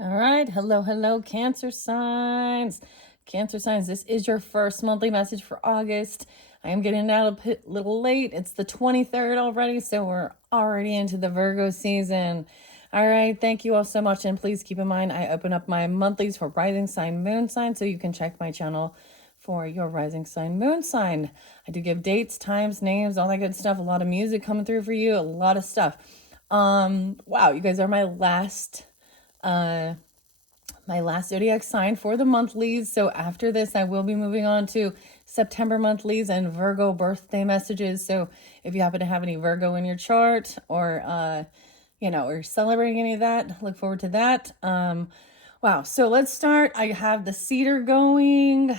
All right. Hello, Cancer signs. Cancer signs, this is your first monthly message for August. I am getting out a little late. It's the 23rd already, so we're already into the Virgo season. All right. Thank you all so much. And please keep in mind, I open up my monthlies for rising sign, moon sign, so you can check my channel for your rising sign, moon sign. I do give dates, times, names, all that good stuff. A lot of music coming through for you, a lot of stuff. Wow, you guys are my last zodiac sign for the monthlies. So after this, I will be moving on to September monthlies and Virgo birthday messages. So if you happen to have any Virgo in your chart or, or celebrating any of that, look forward to that. Wow. So let's start. I have the cedar going.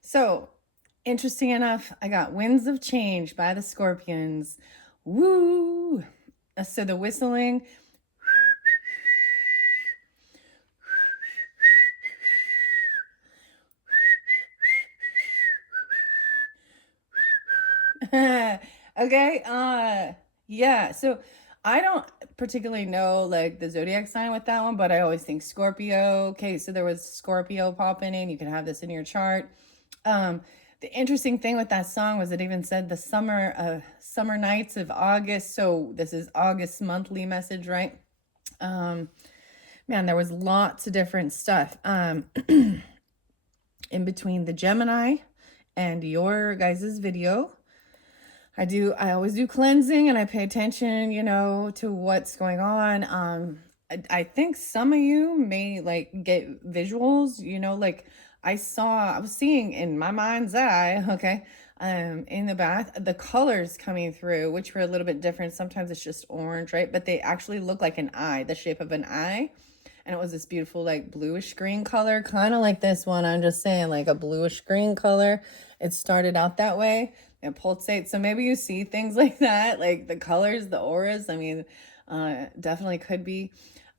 So interesting enough, I got Winds of Change by the Scorpions. Woo! So the whistling. Okay. Yeah. So I don't particularly know like the zodiac sign with that one, but I always think Scorpio. Okay, so there was Scorpio popping in. You can have this in your chart. The interesting thing with that song was it even said the summer nights of August. So this is August monthly message, right? Man, there was lots of different stuff. In between the Gemini and your guys' video. I always do cleansing and I pay attention, to what's going on. I think some of you may like get visuals, like I was seeing in my mind's eye, okay, in the bath, the colors coming through, which were a little bit different. Sometimes it's just orange, right? But they actually look like an eye, the shape of an eye. And it was this beautiful, like bluish green color, kind of like this one. I'm just saying, like a bluish green color. It started out that way. It pulsates. So maybe you see things like that, like the colors, the auras. I mean, definitely could be.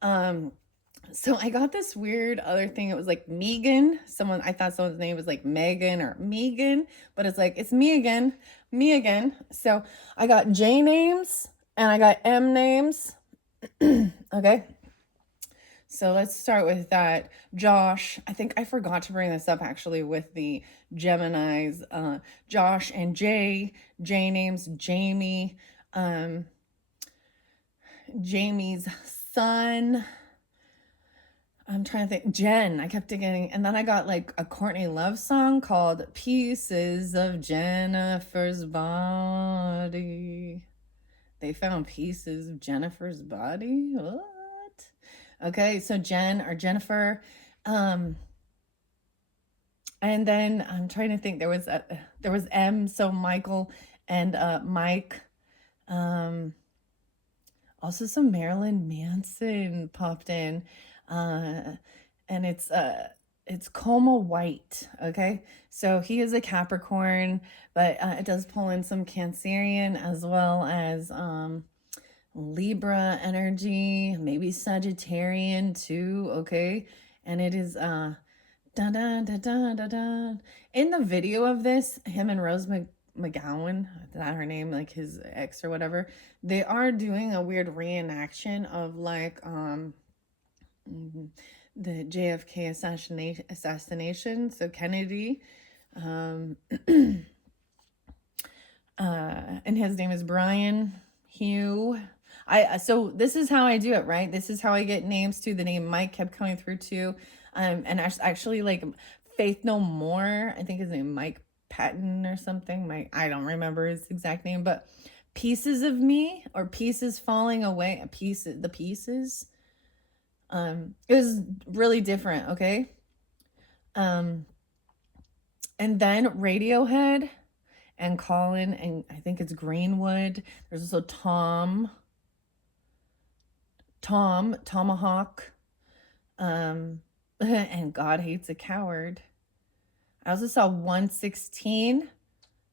So I got this weird other thing. It was like Megan. I thought someone's name was like Megan or Megan, but it's like, it's me again, me again. So I got J names and I got M names. Okay. So let's start with that. Josh, I think I forgot to bring this up actually with the Geminis. Josh and J names, Jamie, Jamie's son. I'm trying to think. Jen, I kept getting, and then I got like a Courtney Love song called Pieces of Jennifer's Body. They found pieces of Jennifer's body? What? Okay, so Jen or Jennifer. And then I'm trying to think, there was M, so Michael and Mike. Also some Marilyn Manson popped in. And it's Coma White, okay? So he is a Capricorn, but it does pull in some Cancerian as well as Libra energy, maybe Sagittarian too, okay? And it is dun dun dun dun dun dun. In the video of this, him and Rose McGowan, is that her name, like his ex or whatever, they are doing a weird reenaction of like the JFK assassination, so Kennedy. And his name is Brian Hugh. So this is how I do it, right? This is how I get names too. The name Mike kept coming through too. And actually like Faith No More, I think his name Mike Patton or something. I don't remember his exact name, but Pieces of Me or Pieces Falling Away, the pieces. It was really different, okay? And then Radiohead and Colin, and I think it's Greenwood. There's also Tomahawk, and God Hates a Coward. I also saw 116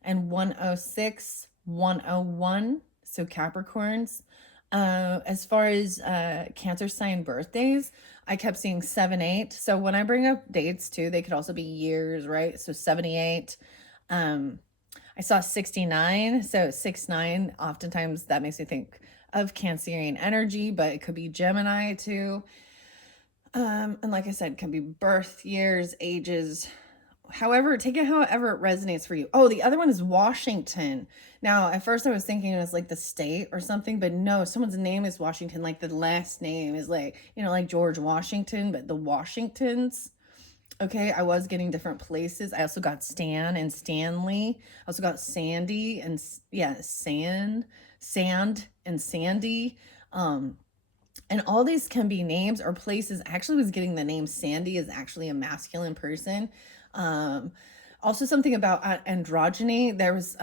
and 106, 101, so Capricorns. As far as Cancer sign birthdays, I kept seeing 7-8. So when I bring up dates too, they could also be years, right? So 78. I saw 69. So 6-9, oftentimes that makes me think of Cancerian energy, but it could be Gemini too. And like I said, can be birth years, ages, however, take it however it resonates for you. Oh, the other one is Washington. Now, at first I was thinking it was like the state or something, but no, someone's name is Washington. Like the last name is like, like George Washington, but the Washingtons. Okay, I was getting different places. I also got Stan and Stanley. I also got Sandy and Sand and Sandy. And all these can be names or places. Actually was getting the name Sandy is actually a masculine person. Also something about androgyny. There was,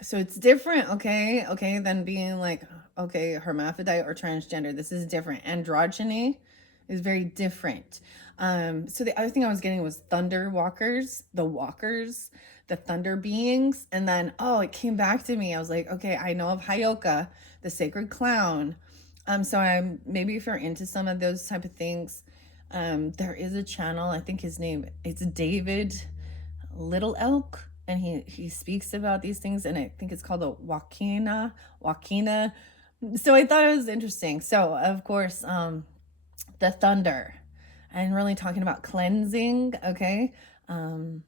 so it's different, okay, than being like, okay, hermaphrodite or transgender. This is different. Androgyny is very different. So the other thing I was getting was thunder walkers, the thunder beings. And then, oh, it came back to me. I was like, okay, I know of Hyoka, the sacred clown. So I'm, maybe if you're into some of those type of things, there is a channel, I think his name, it's David Little Elk, and he speaks about these things, and I think it's called the Wakina. So I thought it was interesting. So of course, the thunder, and really talking about cleansing, okay? The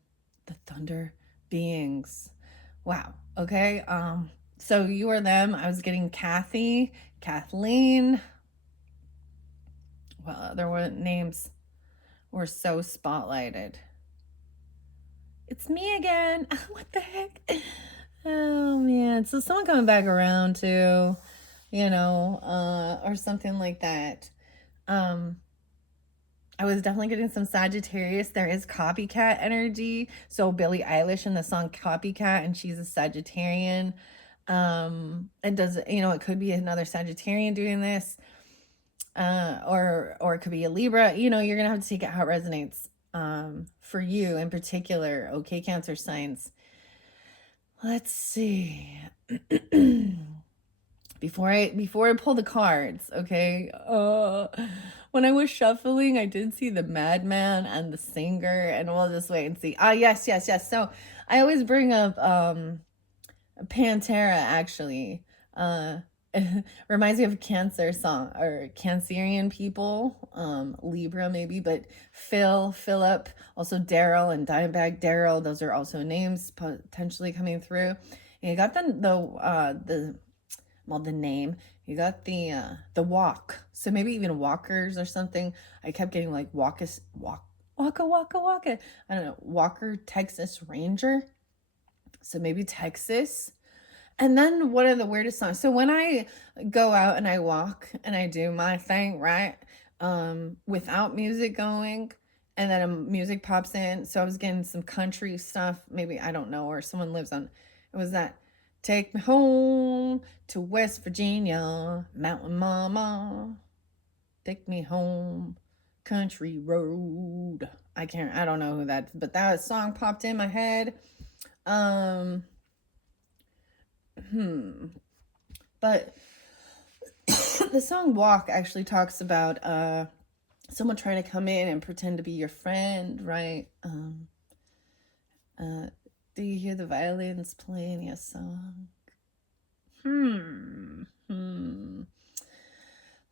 thunder beings. Wow. Okay. So you or them. I was getting Kathy, Kathleen. Well, other names were so spotlighted. It's me again. What the heck? Oh man. So someone coming back around too, or something like that. I was definitely getting some Sagittarius. There is copycat energy. So Billie Eilish in the song Copycat, and she's a Sagittarian. It does, it could be another Sagittarian doing this. Or it could be a Libra. You're gonna have to take it how it resonates for you in particular. Okay, Cancer signs. Let's see. Before I pull the cards, okay. When I was shuffling, I did see the Madman and the Singer, and we'll just wait and see. Yes. So I always bring up Pantera, actually. It reminds me of a Cancer song, or Cancerian people, Libra maybe, but Philip, also Daryl and Dimebag Daryl, those are also names potentially coming through. And you got the name, you got the walk, so maybe even walkers or something. I kept getting like waka, I don't know, Walker, Texas Ranger, so maybe Texas. And then one of the weirdest songs. So when I go out and I walk and I do my thing, right, without music going, and then music pops in. So I was getting some country stuff, maybe, I don't know, or someone lives on, it was that, take me home to West Virginia, Mountain Mama, take me home, country road. I don't know who that, but that song popped in my head. But the song Walk actually talks about someone trying to come in and pretend to be your friend, right? Do you hear the violins playing your song?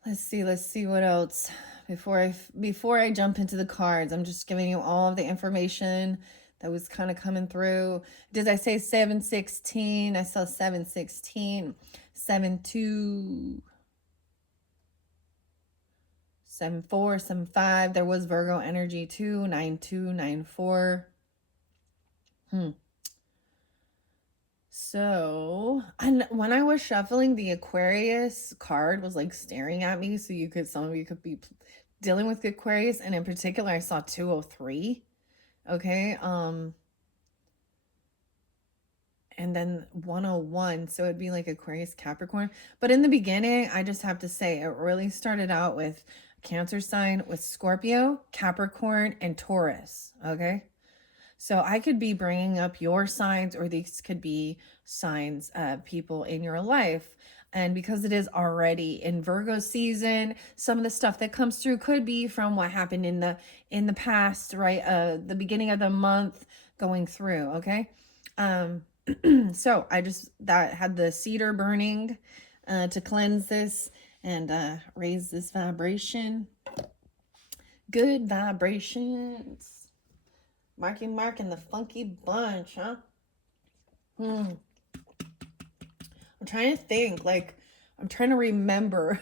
Let's see what else. Before I jump into the cards, I'm just giving you all of the information that was kind of coming through. Did I say 716? I saw 716, 72, 74, 75. There was Virgo energy too, 92, 94. So, and when I was shuffling, the Aquarius card was like staring at me. So some of you could be dealing with Aquarius. And in particular, I saw 203. Okay. And then 101. So it'd be like Aquarius, Capricorn. But in the beginning, I just have to say, it really started out with Cancer sign, with Scorpio, Capricorn, and Taurus. Okay. So I could be bringing up your signs, or these could be signs of people in your life. And because it is already in Virgo season, some of the stuff that comes through could be from what happened in the past, right? The beginning of the month going through, okay? So that had the cedar burning to cleanse this and raise this vibration. Good vibrations. Marky Mark and the Funky Bunch, huh? I'm trying to think, like, I'm trying to remember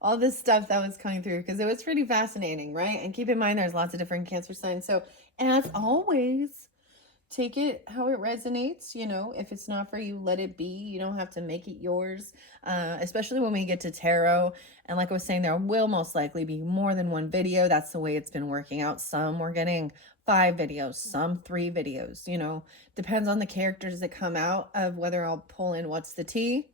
all this stuff that was coming through because it was pretty fascinating, right? And keep in mind, there's lots of different Cancer signs. So, as always, take it how it resonates. You know, if it's not for you, let it be. You don't have to make it yours, especially when we get to tarot. And like I was saying, there will most likely be more than one video. That's the way it's been working out. Some we're getting 5 videos, some 3 videos, you know, depends on the characters that come out of whether I'll pull in what's the tea.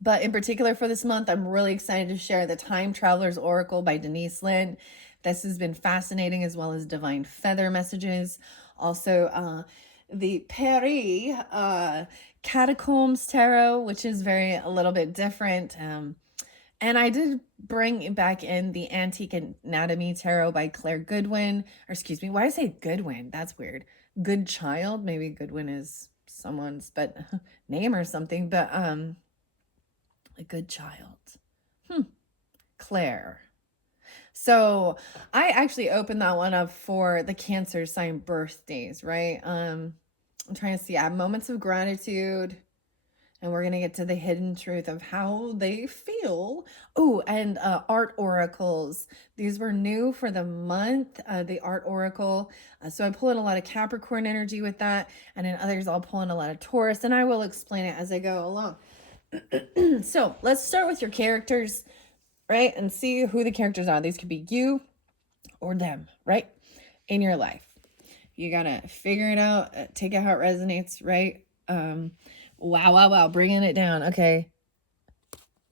But in particular for this month, I'm really excited to share the Time Traveler's Oracle by Denise Lynn. This has been fascinating, as well as Divine Feather messages. Also, the Peri Catacombs Tarot, which is a little bit different. And I did bring back in the Antique Anatomy Tarot by Claire Goodwin. Or excuse me, why did I say Goodwin? That's weird. Good Child. Maybe Goodwin is someone's name or something. But a good child. Claire. So I actually opened that one up for the Cancer sign birthdays, right? I'm trying to see. I have moments of gratitude, and we're going to get to the hidden truth of how they feel. Oh, and art oracles. These were new for the month, the art oracle. So I pull in a lot of Capricorn energy with that, and in others I'll pull in a lot of Taurus, and I will explain it as I go along. So let's start with your characters, right? And see who the characters are. These could be you or them, right? In your life. You gotta figure it out, take it how it resonates, right? Wow. Bringing it down. Okay.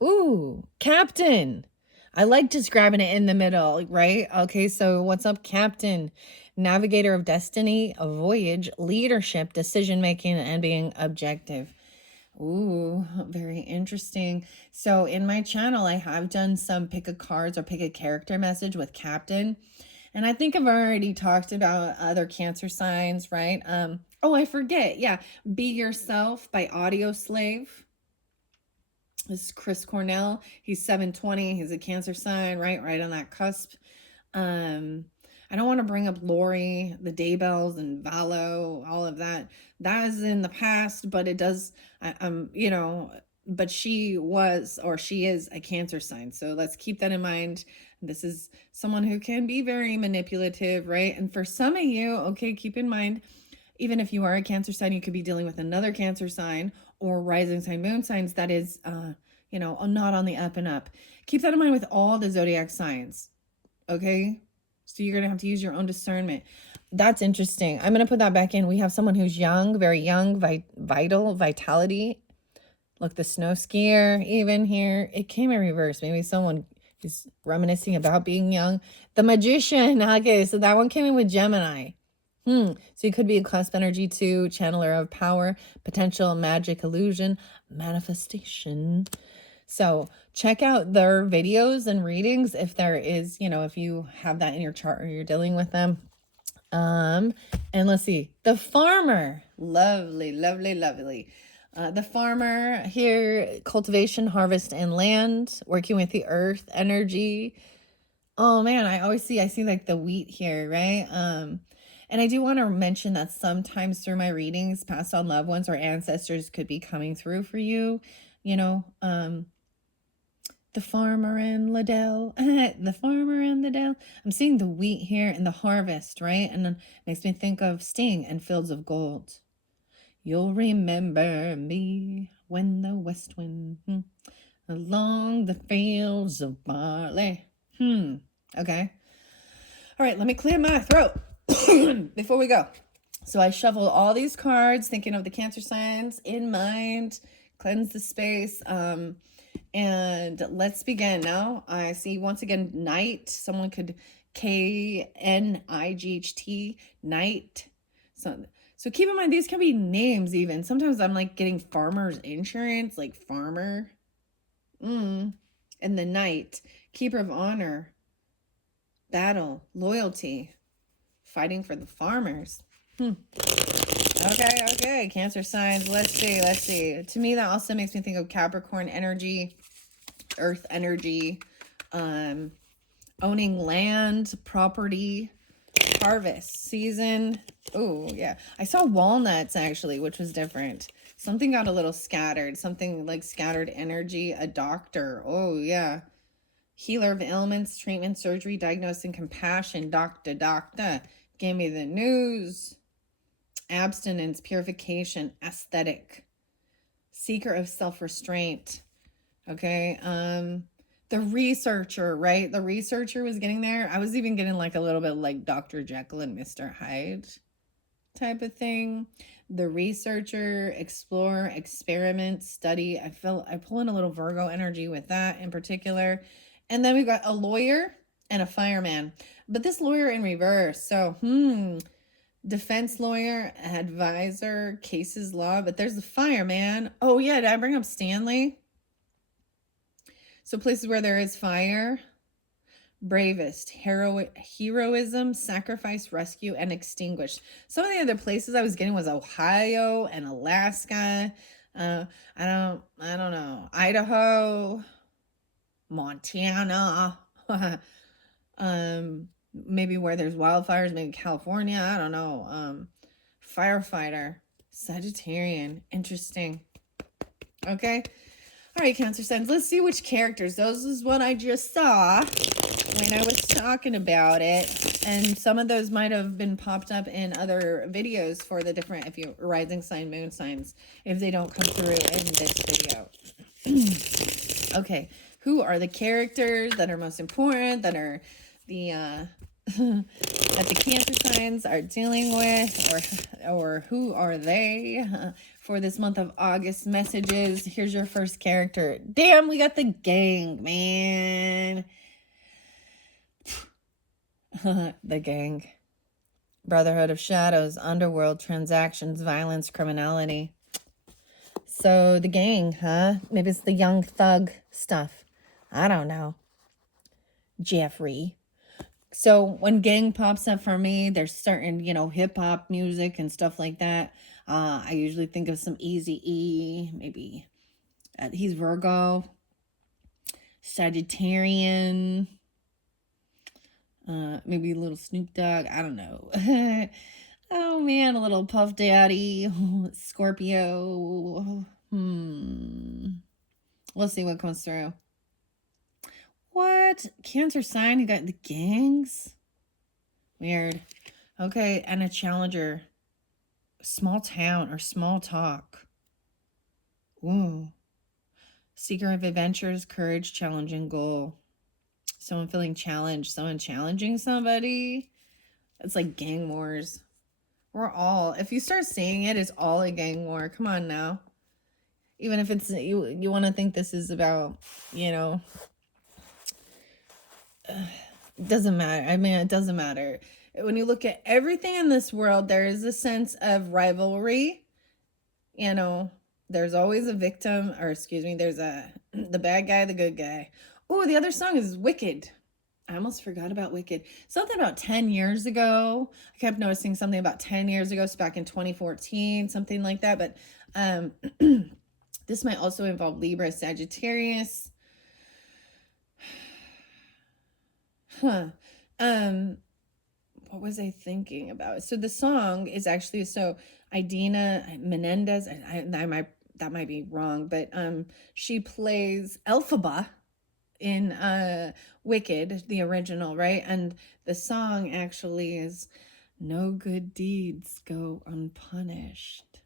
Ooh, Captain. I like describing it in the middle, right? Okay, so what's up, Captain? Navigator of destiny, a voyage, leadership, decision-making, and being objective. Ooh, very interesting. So in my channel, I have done some pick a cards or pick a character message with Captain. And I think I've already talked about other Cancer signs, right? Oh, I forget. Yeah. Be Yourself by Audio Slave. This is Chris Cornell. He's 720. He's a Cancer sign, right on that cusp. I don't want to bring up Lori, the Daybells, and Valo, all of that. That is in the past, but it does, you know, but she was, or she is, a Cancer sign. So let's keep that in mind. This is someone who can be very manipulative, right? And for some of you, okay, keep in mind, even if you are a Cancer sign, you could be dealing with another Cancer sign or rising sign, moon signs that is, you know, not on the up and up. Keep that in mind with all the zodiac signs, okay? So you're going to have to use your own discernment. That's interesting. I'm going to put that back in. We have someone who's young, very young, vitality. Look, the snow skier, even here. It came in reverse. Maybe someone is reminiscing about being young. The magician. Okay, so that one came in with Gemini. So you could be a cusp energy too, channeler of power, potential magic illusion, manifestation. So check out their videos and readings if there is, you know, if you have that in your chart or you're dealing with them. And let's see, the farmer, lovely. The farmer here, cultivation, harvest, and land, working with the earth energy. Oh man, I see like the wheat here, right? And I do want to mention that sometimes through my readings, passed on loved ones or ancestors could be coming through for you, you know, the farmer and Liddell, the farmer and Liddell. I'm seeing the wheat here and the harvest, right? And then it makes me think of Sting and Fields of Gold. You'll remember me when the west wind along the fields of barley. Okay. All right, let me clear my throat before we go. So I shuffled all these cards, thinking of the Cancer signs in mind, cleanse the space. And let's begin now. I see once again, night. Someone could K-N-I-G-H-T, night. So keep in mind, these can be names even. Sometimes I'm like getting farmer's insurance, like farmer. And the night, keeper of honor, battle, loyalty, fighting for the farmers. Okay. Cancer signs. Let's see. To me, that also makes me think of Capricorn energy, earth energy. owning land, property, harvest, season. Oh, yeah. I saw walnuts, actually, which was different. Something got a little scattered. Something like scattered energy. A doctor. Oh, yeah. Healer of ailments, treatment, surgery, diagnosing, compassion. Doctor. Gave me the news. Abstinence, purification, aesthetic. Seeker of self-restraint. Okay. The researcher, right? The researcher was getting there. I was even getting like a little bit like Dr. Jekyll and Mr. Hyde type of thing. The researcher, explore, experiment, study. I pull in a little Virgo energy with that in particular. And then we've got a lawyer and a fireman. But this lawyer in reverse. So, defense lawyer, advisor, cases law. But there's the fireman. Oh, yeah. Did I bring up Stanley? So places where there is fire, bravest, heroism, sacrifice, rescue, and extinguish. Some of the other places I was getting was Ohio and Alaska. I don't know. Idaho, Montana. Maybe where there's wildfires, maybe California. I don't know. Firefighter, Sagittarian. Interesting. Okay. All right, Cancer signs. Let's see which characters. Those is what I just saw when I was talking about it. And some of those might have been popped up in other videos for the different, if you rising sign, moon signs, if they don't come through in this video. Okay. Who are the characters that are most important, that are the, that the Cancer signs are dealing with, or who are they? For this month of August messages. Here's your first character. Damn, we got the gang, man. The gang. Brotherhood of Shadows, underworld, transactions, violence, criminality. So the gang, huh? Maybe it's the young thug stuff. I don't know. Jeffrey. So when gang pops up for me, there's certain, hip hop music and stuff like that. I usually think of some Eazy-E, maybe. He's Virgo. Sagittarian. Maybe a little Snoop Dogg. I don't know. Oh man, a little Puff Daddy. Scorpio. Let's see what comes through. What? Cancer sign? You got the gangs? Weird. Okay, and a challenger. Small town or small talk. Ooh. Seeker of adventures, courage, challenging goal. Someone feeling challenged. Someone challenging somebody. It's like gang wars. We're all, if you start seeing it, it's all a gang war. Come on now. Even if it's, you want to think this is about, it doesn't matter. I mean, it doesn't matter. When you look at everything in this world, there is a sense of rivalry. There's always a victim, or there's the bad guy, the good guy. Oh, the other song is Wicked. I almost forgot about Wicked. Something about 10 years ago. I kept noticing something about 10 years ago. So back in 2014, something like that. But this might also involve Libra, Sagittarius. Huh. What was I thinking about? So the song is actually, Idina Menendez, that might be wrong, but she plays Elphaba in Wicked, the original, right? And the song actually is No Good Deeds Go Unpunished.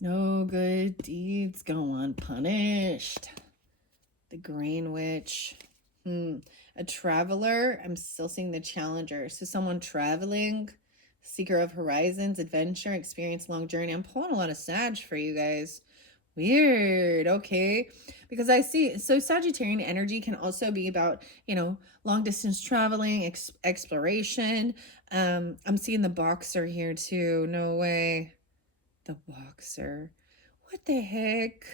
No good deeds go unpunished. The Grain Witch. A traveler. I'm still seeing the challenger. So someone traveling, seeker of horizons, adventure, experience, long journey. I'm pulling a lot of Sag for you guys. Weird. Okay. Because I see, so Sagittarian energy can also be about, long distance traveling, exploration. I'm seeing the boxer here too. No way. The boxer. What the heck?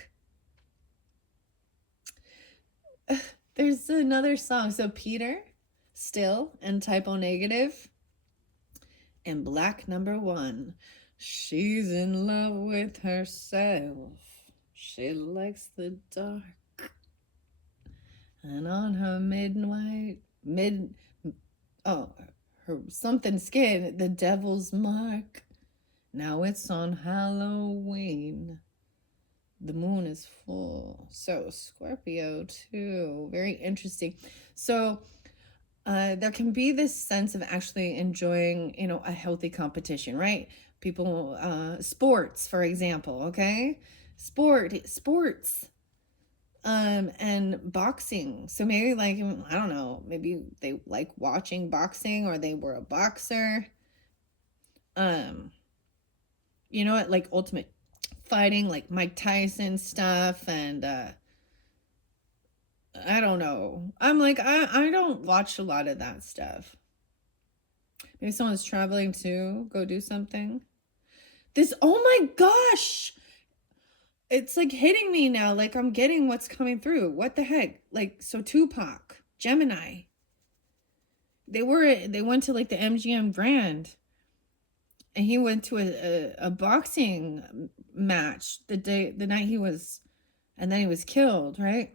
There's another song. So Peter, Still, and Typo Negative. And Black number 1. She's in love with herself. She likes the dark. And on her oh, her something skin, the devil's mark. Now it's on Halloween. The moon is full. So Scorpio too. Very interesting. So there can be this sense of actually enjoying, a healthy competition, right? People, sports, for example, okay? Sports, and boxing. So maybe like, I don't know, maybe they like watching boxing or they were a boxer. Like ultimate fighting, like Mike Tyson stuff, and I don't know. I'm like, I don't watch a lot of that stuff. Maybe someone's traveling to go do something. Oh my gosh! It's like hitting me now. Like I'm getting what's coming through. What the heck? Like, so Tupac, Gemini. They went to like the MGM Grand. And he went to a boxing match the night he was, and then he was killed, right?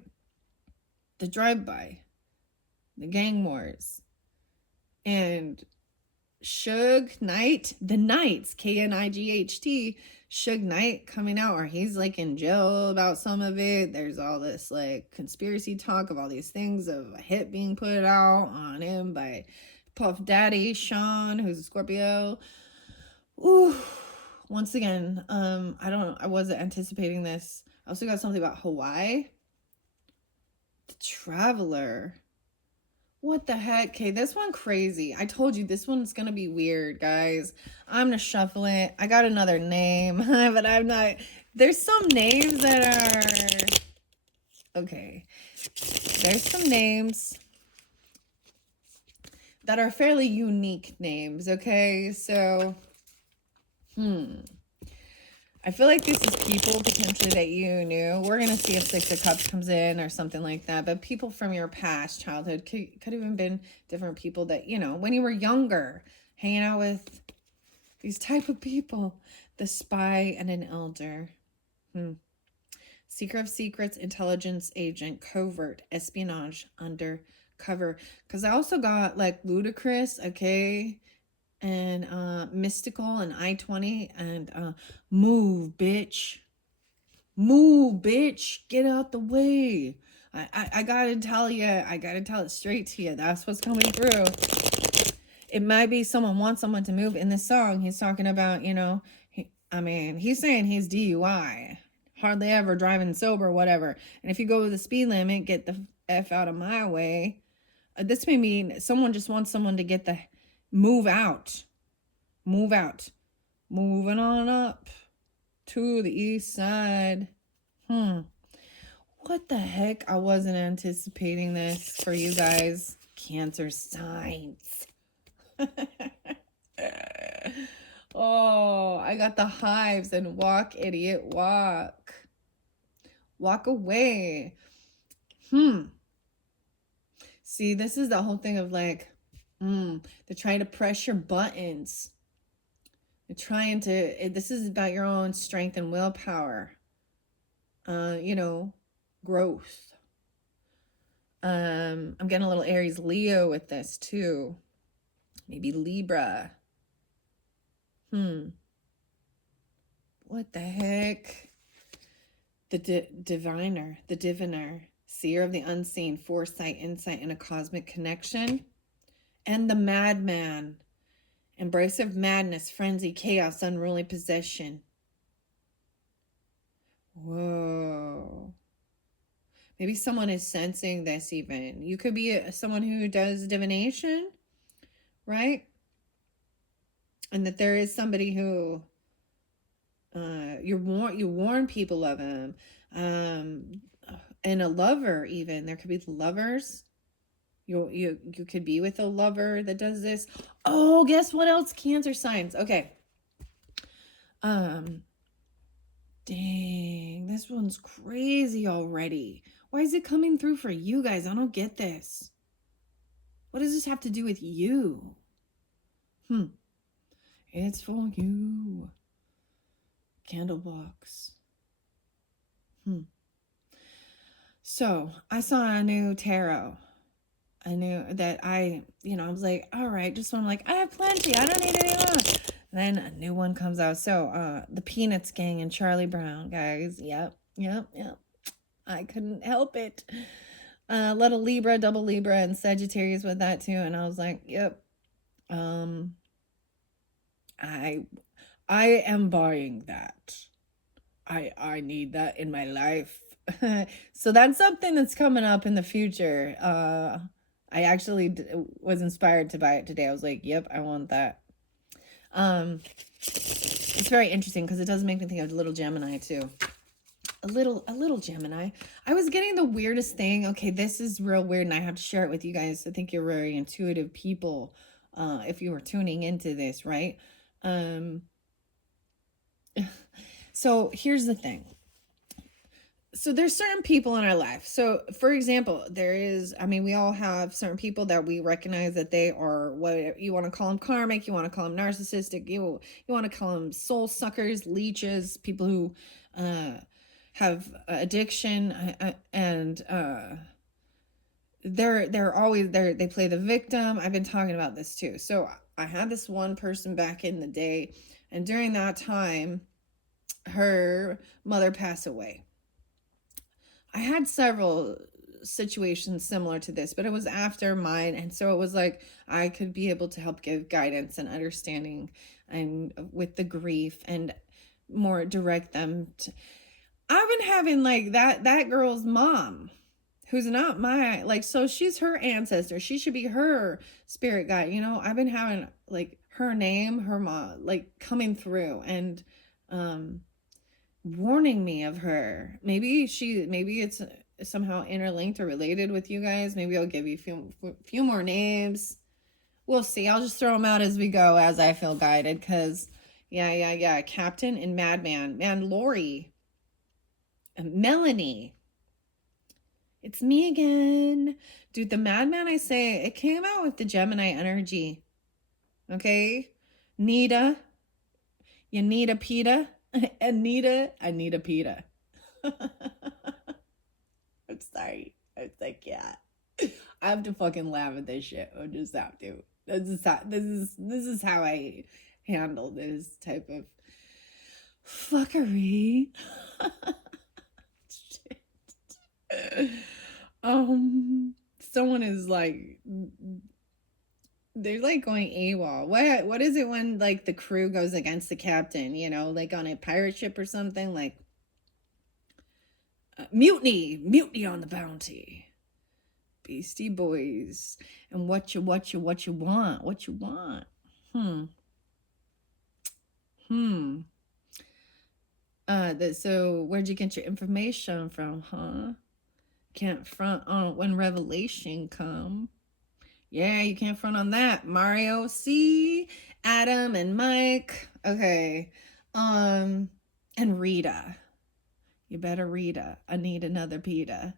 The drive-by, the gang wars. And Suge Knight, the Knights, Knight, Suge Knight coming out, or he's like in jail about some of it. There's all this like conspiracy talk of all these things of a hit being put out on him by Puff Daddy, Sean, who's a Scorpio. Ooh, once again, I wasn't anticipating this. I also got something about Hawaii. The Traveler. What the heck? Okay, this one crazy. I told you this one's gonna be weird, guys. I'm gonna shuffle it. I got another name, but I'm not. There's some names that are okay. There's some names that are fairly unique names, okay? So I feel like this is people potentially that you knew. We're going to see if Six of Cups comes in or something like that. But people from your past childhood could even been different people that, when you were younger, hanging out with these type of people. The Spy and an Elder. Seeker of Secrets, Intelligence Agent, Covert, Espionage, Undercover. Because I also got like Ludicrous, okay? And Mystical and I-20 and Move, bitch. Move, bitch. Get out the way. I gotta tell you, I gotta tell it straight to you. That's what's coming through. It might be someone wants someone to move. In this song, he's talking about, he's saying he's DUI. Hardly ever driving sober, whatever. And if you go with the speed limit, get the F out of my way. This may mean someone just wants someone to get the move out. Move out. Moving on up to the east side. What the heck? I wasn't anticipating this for you guys. Cancer signs. Oh, I got the hives and walk, idiot, walk. Walk away. See, this is the whole thing of like, they're trying to press your buttons. They're trying to, this is about your own strength and willpower. Growth. I'm getting a little Aries Leo with this too. Maybe Libra. What the heck? The diviner, seer of the unseen, foresight, insight, and a cosmic connection. And the madman, embrace of madness, frenzy, chaos, unruly possession. Whoa. Maybe someone is sensing this even. You could be someone who does divination, right? And that there is somebody who you warn people of him. And a lover even. There could be lovers. You could be with a lover that does this. Oh, guess what else? Cancer signs. Okay. Dang, this one's crazy already. Why is it coming through for you guys? I don't get this. What does this have to do with you? It's for you. Candle box. So I saw a new tarot. I knew that I was like, all right, just one. I'm like, I have plenty. I don't need any more. Then a new one comes out. So, the Peanuts gang and Charlie Brown, guys. Yep, yep, yep. I couldn't help it. Little Libra, double Libra, and Sagittarius with that too. And I was like, yep. Um, I I am buying that. I need that in my life. So that's something that's coming up in the future. I actually was inspired to buy it today. I was like, yep, I want that. It's very interesting because it does make me think of Little Gemini too. A little Gemini. I was getting the weirdest thing. Okay, this is real weird, and I have to share it with you guys. I think you're very intuitive people. If you were tuning into this, right? So here's the thing. So there's certain people in our life. So for example, we all have certain people that we recognize that they are, what you want to call them, karmic, you want to call them narcissistic, you want to call them soul suckers, leeches, people who have addiction, and they're always there. They play the victim. I've been talking about this too. So I had this one person back in the day, and during that time, her mother passed away. I had several situations similar to this, but it was after mine. And so it was like I could be able to help give guidance and understanding and with the grief and more direct them to. I've been having like that girl's mom, who's not my, like, so she's her ancestor. She should be her spirit guide. I've been having like her name, her mom, like coming through and warning me of her. Maybe it's somehow interlinked or related with you guys. Maybe I'll give you a few more names. We'll see. I'll just throw them out as we go, as I feel guided. Because yeah, Captain and Madman, man, Lori, Melanie, it's me again, dude. The Madman, I say, it came out with the Gemini energy. Okay, Nita, you need a pita. Anita, I need a pita. I'm sorry. I was like, yeah. I have to fucking laugh at this shit. I just have to. This is how I handle this type of fuckery. Shit. Someone is like, they're like going AWOL. What is it when like the crew goes against the captain, like on a pirate ship or something, like mutiny on the Bounty. Beastie Boys. And what you want. So where'd you get your information from, huh? Can't front on when revelation come. Yeah, you can't front on that. Mario C, Adam and Mike. Okay. And Rita. You better Rita. I need another pita.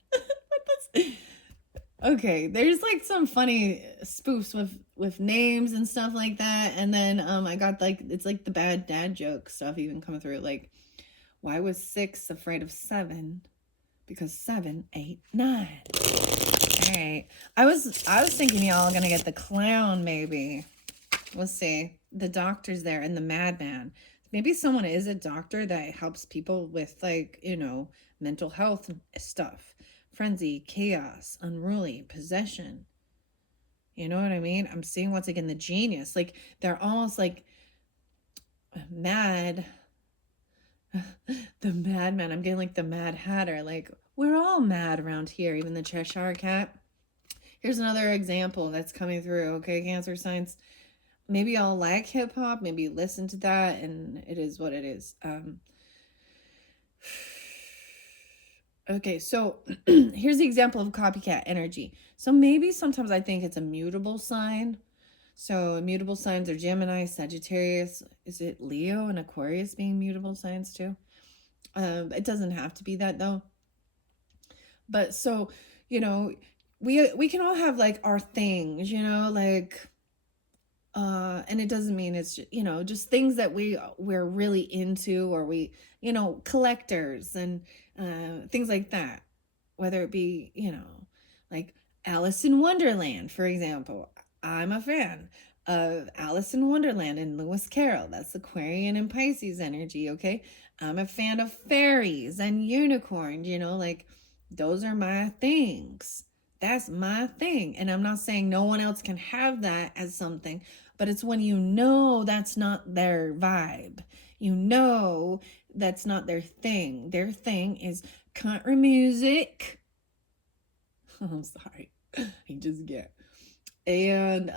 Okay, there's like some funny spoofs with names and stuff like that. And then I got like, it's like the bad dad joke stuff even coming through. Like, why was 6 afraid of 7? Because 7, 8, 9. All right. I was thinking y'all are gonna get the clown, maybe. We'll see. The doctor's there and the madman. Maybe someone is a doctor that helps people with like, mental health stuff. Frenzy, chaos, unruly, possession. You know what I mean? I'm seeing once again the genius. Like they're almost like mad. The madman. I'm getting like the Mad Hatter. Like we're all mad around here, even the Cheshire Cat. Here's another example that's coming through. Okay, Cancer signs. Maybe I'll like hip hop. Maybe listen to that, and it is what it is. Okay, so here's the example of copycat energy. So maybe sometimes I think it's a mutable sign. So mutable signs are Gemini, Sagittarius. Is it Leo and Aquarius being mutable signs too? It doesn't have to be that though. But so, we can all have like our things, like and it doesn't mean it's just things that we're really into, or we collectors and things like that. whether it be, like Alice in Wonderland, for example. I'm a fan of Alice in Wonderland and Lewis Carroll. That's Aquarian and Pisces energy, okay? I'm a fan of fairies and unicorns, like those are my things. That's my thing. And I'm not saying no one else can have that as something, but it's when that's not their vibe. That's not their thing. Their thing is country music. I'm sorry. I just get. And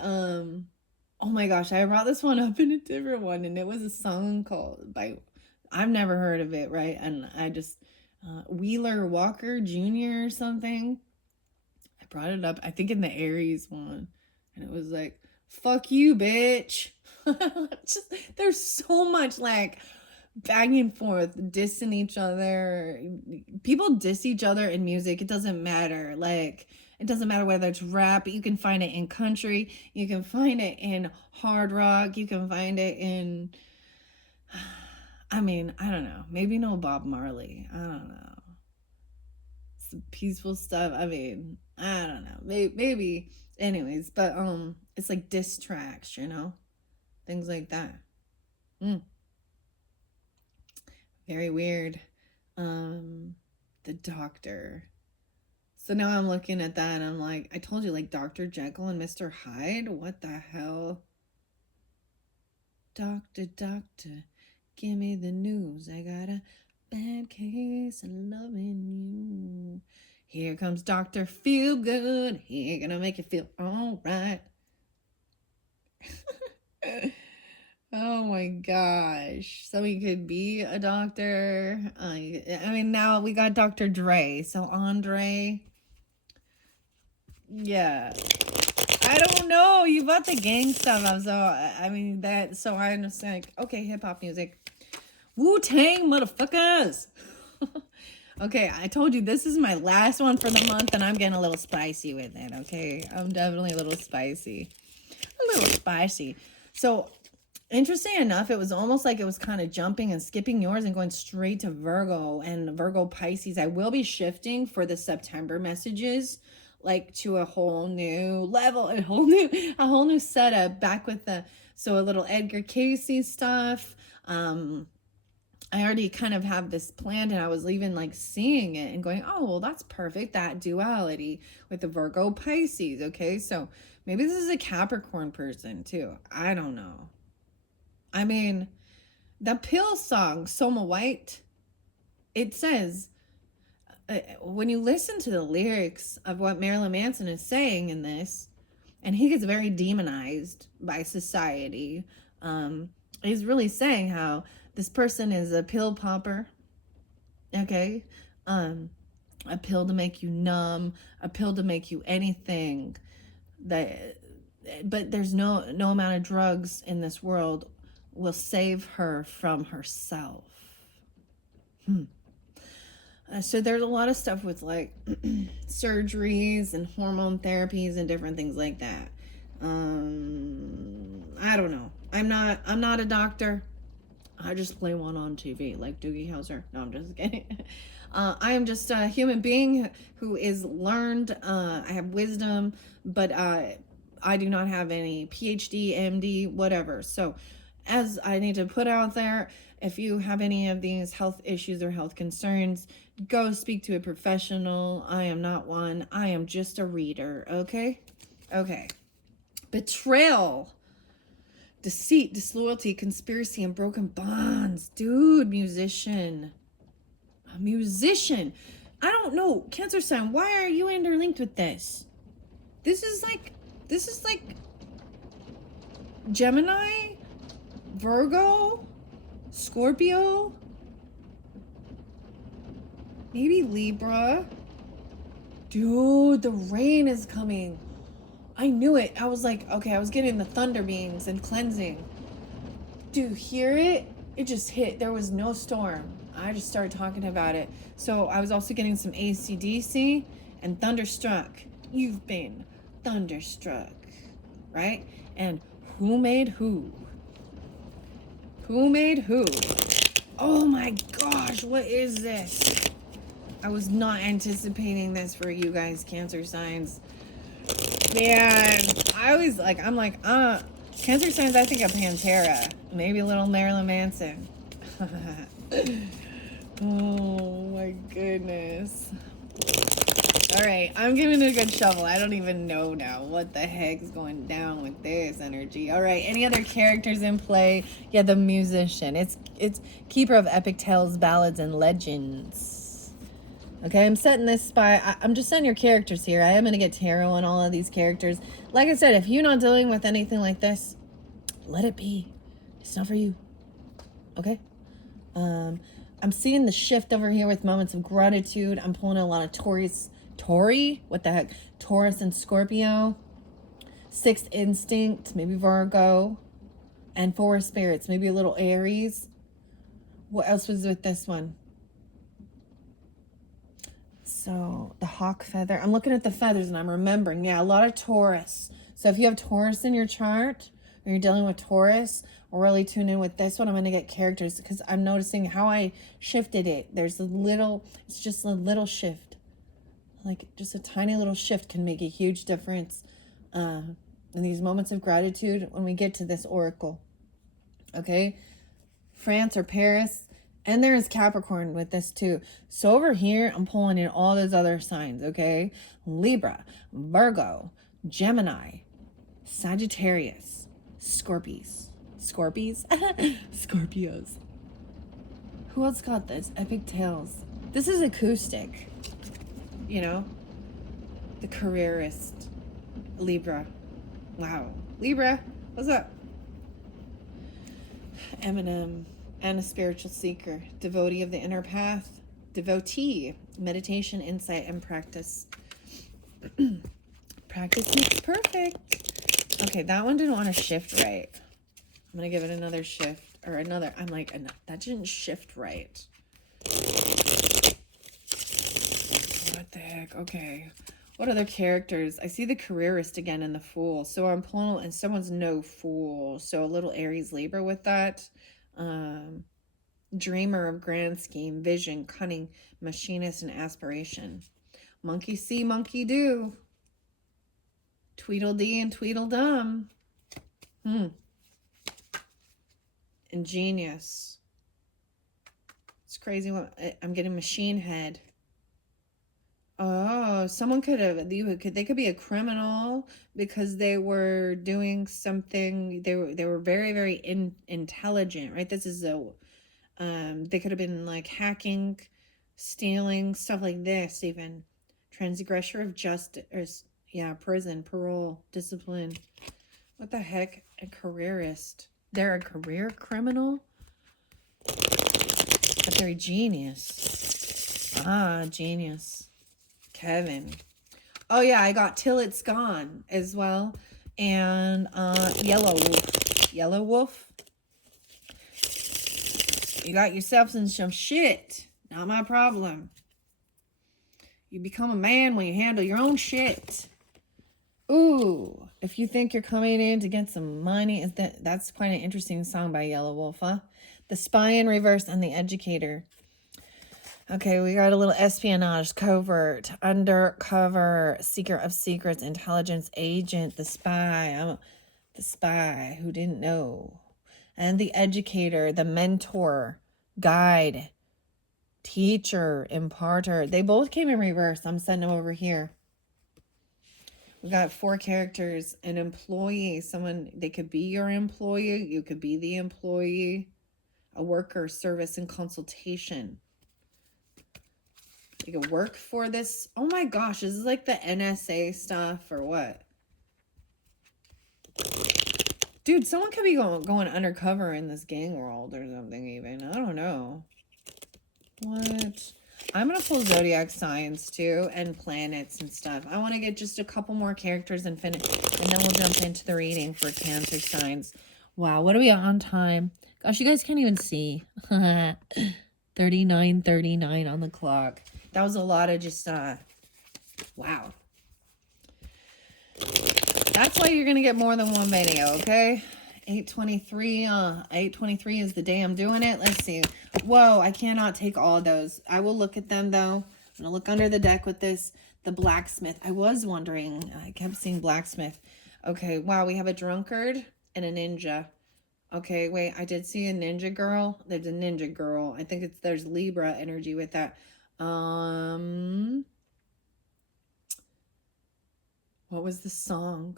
oh my gosh, I brought this one up in a different one, and it was a song I've never heard of it, right? And I just Wheeler Walker Jr. or something. I brought it up, I think in the Aries one, and it was like, fuck you, bitch. There's so much like back and forth, dissing each other. People diss each other in music. It doesn't matter. Like, it doesn't matter whether it's rap. You can find it in country. You can find it in hard rock. You can find it in, I don't know. Maybe no Bob Marley. I don't know. Some peaceful stuff. I don't know. Maybe. Anyways, but it's like diss tracks, things like that. Very weird. The Doctor. So now I'm looking at that and I'm like, I told you, like Dr. Jekyll and Mr. Hyde. What the hell? Doctor, give me the news. I got a bad case of loving you. Here comes Dr. Feelgood. He gonna make you feel all right. Oh my gosh. So he could be a doctor. Now we got Dr. Dre. So Andre. Yeah. I don't know. You bought the gang stuff up. So I understand. Like, okay, hip hop music. Wu-Tang motherfuckers. Okay, I told you this is my last one for the month, and I'm getting a little spicy with it, okay? I'm definitely a little spicy. So, interesting enough, it was almost like it was kind of jumping and skipping yours and going straight to Virgo and Virgo Pisces. I will be shifting for the September messages, like to a whole new level, a whole new setup, back with a little Edgar Cayce stuff. I already kind of have this planned, and I was even like seeing it and going, oh, well, that's perfect. That duality with the Virgo Pisces. Okay. So maybe this is a Capricorn person too. I don't know. The Pill song, Soma White, it says, when you listen to the lyrics of what Marilyn Manson is saying in this, and he gets very demonized by society, he's really saying how this person is a pill popper, okay? A pill to make you numb, a pill to make you anything. But there's no amount of drugs in this world will save her from herself. So there's a lot of stuff with like surgeries and hormone therapies and different things like that. I don't know. I'm not a doctor. I just play one on TV like Doogie Howser. No, I'm just kidding. I am just a human being who is learned. I have wisdom, but I do not have any PhD, MD, whatever. So as I need to put out there, if you have any of these health issues or health concerns, go speak to a professional. I am not one. I am just a reader, okay? Okay. Betrayal, deceit, disloyalty, conspiracy, and broken bonds. Dude, musician. A musician. I don't know. Cancer sign, why are you interlinked with this? This is like Gemini, Virgo, Scorpio, maybe Libra. Dude, the rain is coming. I knew it. I was like, okay, I was getting the thunder beams and cleansing. Do you hear it? It just hit. There was no storm. I just started talking about it. So I was also getting some AC/DC and thunderstruck. You've been thunderstruck, right? And who made who? Who made who? Oh my gosh, what is this? I was not anticipating this for you guys, Cancer signs. Man, I always like, I'm like, Cancer signs, I think of Pantera. Maybe a little Marilyn Manson. Oh my goodness. All right, I'm giving it a good shovel. I don't even know now what the heck's going down with this energy. All right, any other characters in play? Yeah, the musician. It's keeper of epic tales, ballads, and legends. Okay, I'm setting this spy. I'm just setting your characters here. I am going to get tarot on all of these characters. Like I said, if you're not dealing with anything like this, let it be. It's not for you. Okay? I'm seeing the shift over here with moments of gratitude. I'm pulling a lot of Taurus. What the heck? Taurus and Scorpio. Sixth instinct, maybe Virgo. And four spirits, maybe a little Aries. What else was with this one? So the hawk feather. I'm looking at the feathers and I'm remembering. Yeah, a lot of Taurus. So if you have Taurus in your chart, or you're dealing with Taurus, really tune in with this one. I'm going to get characters because I'm noticing how I shifted it. There's a little, it's just a little shift. Like just a tiny little shift can make a huge difference in these moments of gratitude when we get to this oracle. Okay? France or Paris. And there is Capricorn with this too. So over here, I'm pulling in all those other signs, okay? Libra, Virgo, Gemini, Sagittarius, Scorpios. Scorpios. Who else got this? Epic Tales. This is acoustic. You know? The careerist. Libra. Wow. Libra, what's up? Eminem. And a spiritual seeker. Devotee of the inner path. Devotee. Meditation, insight, and practice. Practice makes perfect. Okay, that one didn't want to shift right. I'm going to give it another shift. Or another. I'm like, that didn't shift right. What the heck? Okay. What other characters? I see the careerist again and the fool. So I'm pulling, and someone's no fool. So a little Aries Libra with that. Dreamer of grand scheme, vision, cunning, machinist, and aspiration. Monkey see, monkey do. Tweedledee and Tweedledum. Ingenious. It's crazy. I'm getting machine head. Oh, someone could have, they could be a criminal because they were doing something, they were very, very intelligent, right? This is a, they could have been like hacking, stealing, stuff like this even. Transgressor of justice, yeah, prison, parole, discipline. What the heck? A careerist. They're a career criminal? But they're a genius. Ah, genius. Kevin. Oh yeah, I got Till It's Gone as well. And Yellow Wolf. Yellow Wolf. You got yourself in some shit. Not my problem. You become a man when you handle your own shit. Ooh, if you think you're coming in to get some money, that's quite an interesting song by Yellow Wolf, huh? The Spy in Reverse and the Educator. Okay, we got a little espionage, covert, undercover, seeker of secrets, intelligence agent, the spy. The spy who didn't know. And the educator, the mentor, guide, teacher, imparter. They both came in reverse. I'm sending them over here. We got 4 characters. An employee, someone, they could be your employee. You could be the employee. A worker, service, and consultation. You can work for this. Oh my gosh, this is like the NSA stuff or what? Dude, someone could be going undercover in this gang world or something even. I don't know. What? I'm going to pull zodiac signs too and planets and stuff. I want to get just a couple more characters and finish. And then we'll jump into the reading for Cancer signs. Wow, what are we on time? Gosh, you guys can't even see. 39:39 on the clock. That was a lot of just, wow. That's why you're going to get more than one video, okay? 8:23 is the day I'm doing it. Let's see. Whoa, I cannot take all those. I will look at them, though. I'm going to look under the deck with this. The blacksmith. I was wondering. I kept seeing blacksmith. Okay. Wow. We have a drunkard and a ninja. Okay. Wait. I did see a ninja girl. There's a ninja girl. I think there's Libra energy with that. What was the song?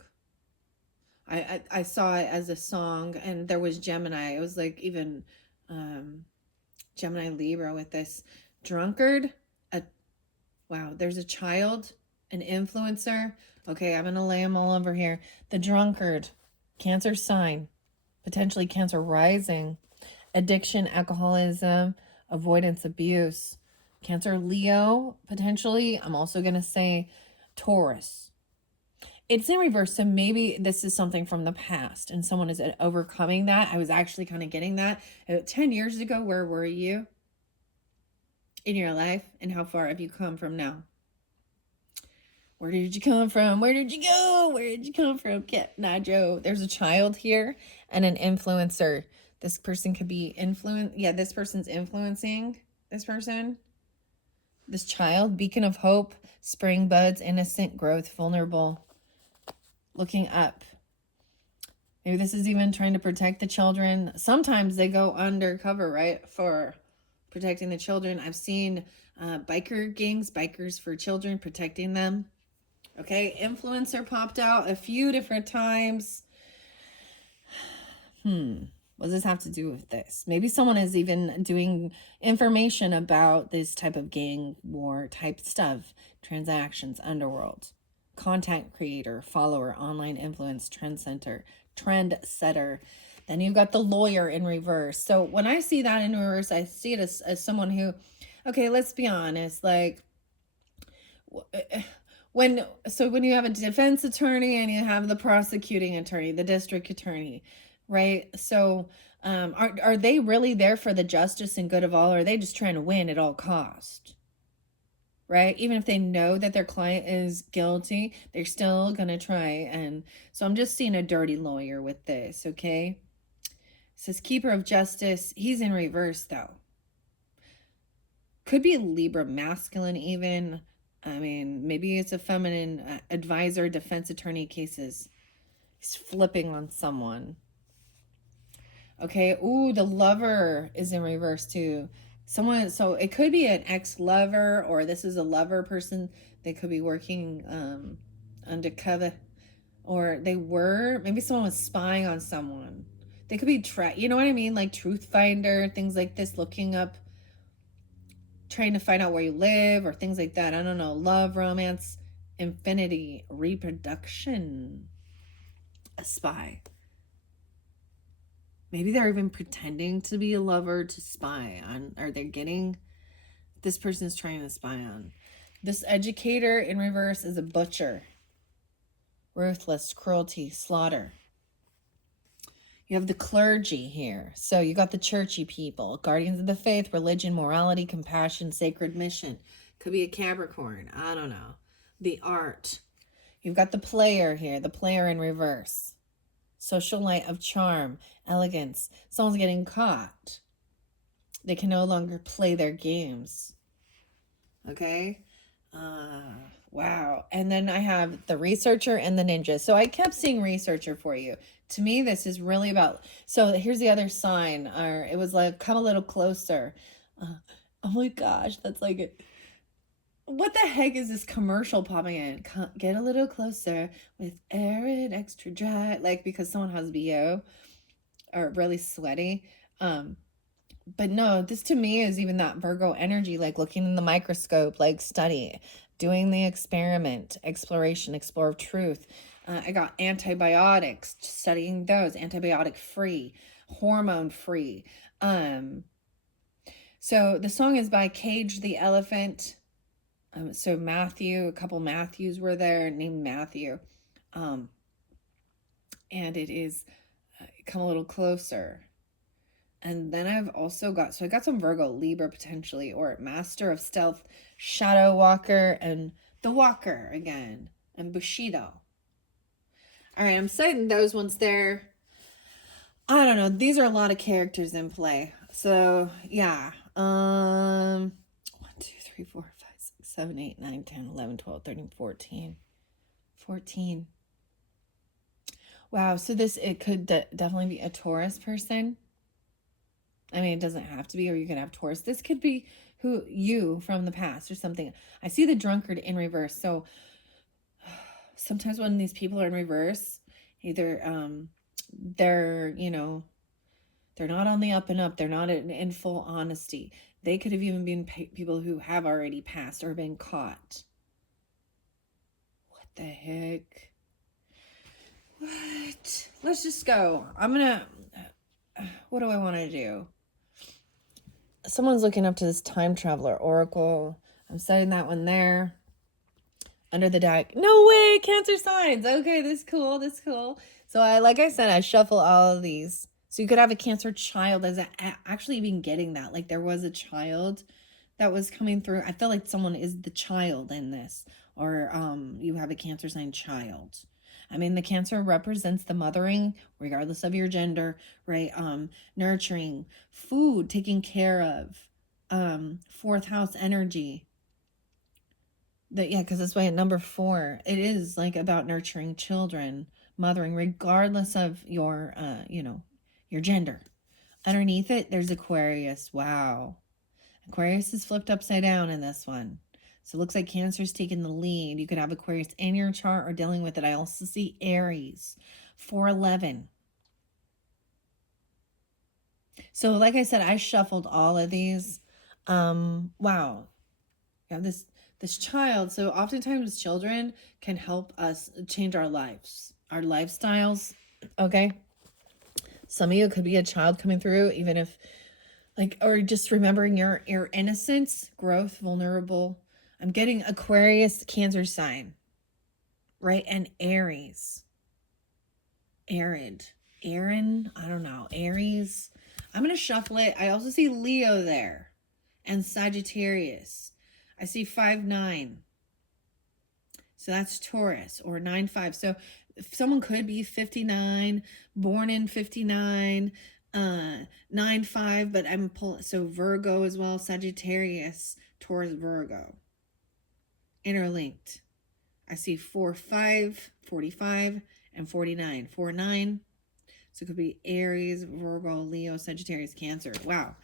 I saw it as a song, and there was Gemini. It was like even Gemini Libra with this drunkard. Wow, there's a child, an influencer. Okay, I'm gonna lay them all over here. The drunkard, Cancer sign, potentially Cancer rising, addiction, alcoholism, avoidance, abuse. Cancer Leo, potentially. I'm also gonna say Taurus. It's in reverse, so maybe this is something from the past and someone is overcoming that. I was actually kind of getting that. 10 years ago, where were you in your life, and how far have you come from now? Where did you come from? Where did you go? Where did you come from? Joe. There's a child here and an influencer. This person could be this person's influencing this person. This child, beacon of hope, spring buds, innocent growth, vulnerable. Looking up. Maybe this is even trying to protect the children. Sometimes they go undercover, right, for protecting the children. I've seen biker gangs, bikers for children, protecting them. Okay, influencer popped out a few different times. What does this have to do with this? Maybe someone is even doing information about this type of gang war type stuff. Transactions, underworld. Content creator, follower, online influence, trendsetter. Then you've got the lawyer in reverse. So when I see that in reverse, I see it as someone who, okay, let's be honest, like when you have a defense attorney and you have the prosecuting attorney, the district attorney, right? So are they really there for the justice and good of all, or are they just trying to win at all cost? Right? Even if they know that their client is guilty, they're still going to try. And so I'm just seeing a dirty lawyer with this, okay? It says keeper of justice. He's in reverse, though. Could be a Libra masculine even. I mean, maybe it's a feminine advisor, defense attorney cases. He's flipping on someone. Okay. Ooh, the lover is in reverse, too. Someone, so it could be an ex-lover, or this is a lover person. They could be working undercover, or maybe someone was spying on someone. They could be, you know what I mean? Like truth finder, things like this, looking up, trying to find out where you live, or things like that. I don't know. Love, romance, infinity, reproduction, a spy. Maybe they're even pretending to be a lover to spy on, or they're getting, this person is trying to spy on. This educator in reverse is a butcher. Ruthless, cruelty, slaughter. You have the clergy here. So you got the churchy people, guardians of the faith, religion, morality, compassion, sacred mission. Could be a Capricorn. I don't know. The art. You've got the player here, the player in reverse. Social light of charm, elegance. Someone's getting caught. They can no longer play their games. Okay? Wow. And then I have the researcher and the ninja. So I kept seeing researcher for you. To me, this is really about... So here's the other sign. Or it was like, come a little closer. Oh my gosh, that's like... What the heck is this commercial popping in? Get a little closer with arid, extra dry. Like, because someone has BO or really sweaty. But no, this to me is even that Virgo energy, like looking in the microscope, like study, doing the experiment, exploration, explore truth. I got antibiotics, studying those, antibiotic free, hormone free. So the song is by Cage the Elephant. So Matthew, a couple Matthews were there named Matthew. And it is come a little closer. And then I've also got, so I got some Virgo, Libra potentially, or Master of Stealth, Shadow Walker, and the Walker again, and Bushido. All right, I'm citing those ones there. I don't know. These are a lot of characters in play. So yeah. 1, 2, 3, 4, 5, 6, 7, 8, 9, 10, 11, 12, 13, 14. 14. Wow, so it could definitely be a Taurus person. I mean, it doesn't have to be, or you could have Taurus. This could be you from the past or something. I see the drunkard in reverse. So sometimes when these people are in reverse, either they're, they're not on the up and up. They're not in full honesty. They could have even been people who have already passed or been caught. What the heck? What? Let's just go. What do I want to do? Someone's looking up to this time traveler oracle. I'm setting that one there. Under the deck. No way, Cancer signs. Okay, this is cool. This is cool. So like I said, I shuffle all of these. So you could have a Cancer child as actually even getting that. Like there was a child that was coming through. I feel like someone is the child in this. Or you have a Cancer sign child. I mean, the Cancer represents the mothering, regardless of your gender, right? Nurturing, food, taking care of, fourth house energy. Because that's why at number 4, it is like about nurturing children, mothering, regardless of your, your gender. Underneath it, there's Aquarius. Wow. Aquarius is flipped upside down in this one. So it looks like Cancer's taking the lead. You could have Aquarius in your chart or dealing with it. I also see Aries, 411. So like I said, I shuffled all of these. Wow. Yeah, this child. So oftentimes children can help us change our lives, our lifestyles. Okay. Some of you could be a child coming through, even if or just remembering your innocence, growth, vulnerable. I'm getting Aquarius, Cancer sign, right? And Aries, Aaron, I don't know, Aries. I'm going to shuffle it. I also see Leo there and Sagittarius. I see 5-9. So that's Taurus, or 9-5. So someone could be 59, born in 59, 9-5, but I'm pulling, so Virgo as well, Sagittarius, Taurus, Virgo. Interlinked. I see 4-5, 45, and 49. 4-9. So it could be Aries, Virgo, Leo, Sagittarius, Cancer. Wow.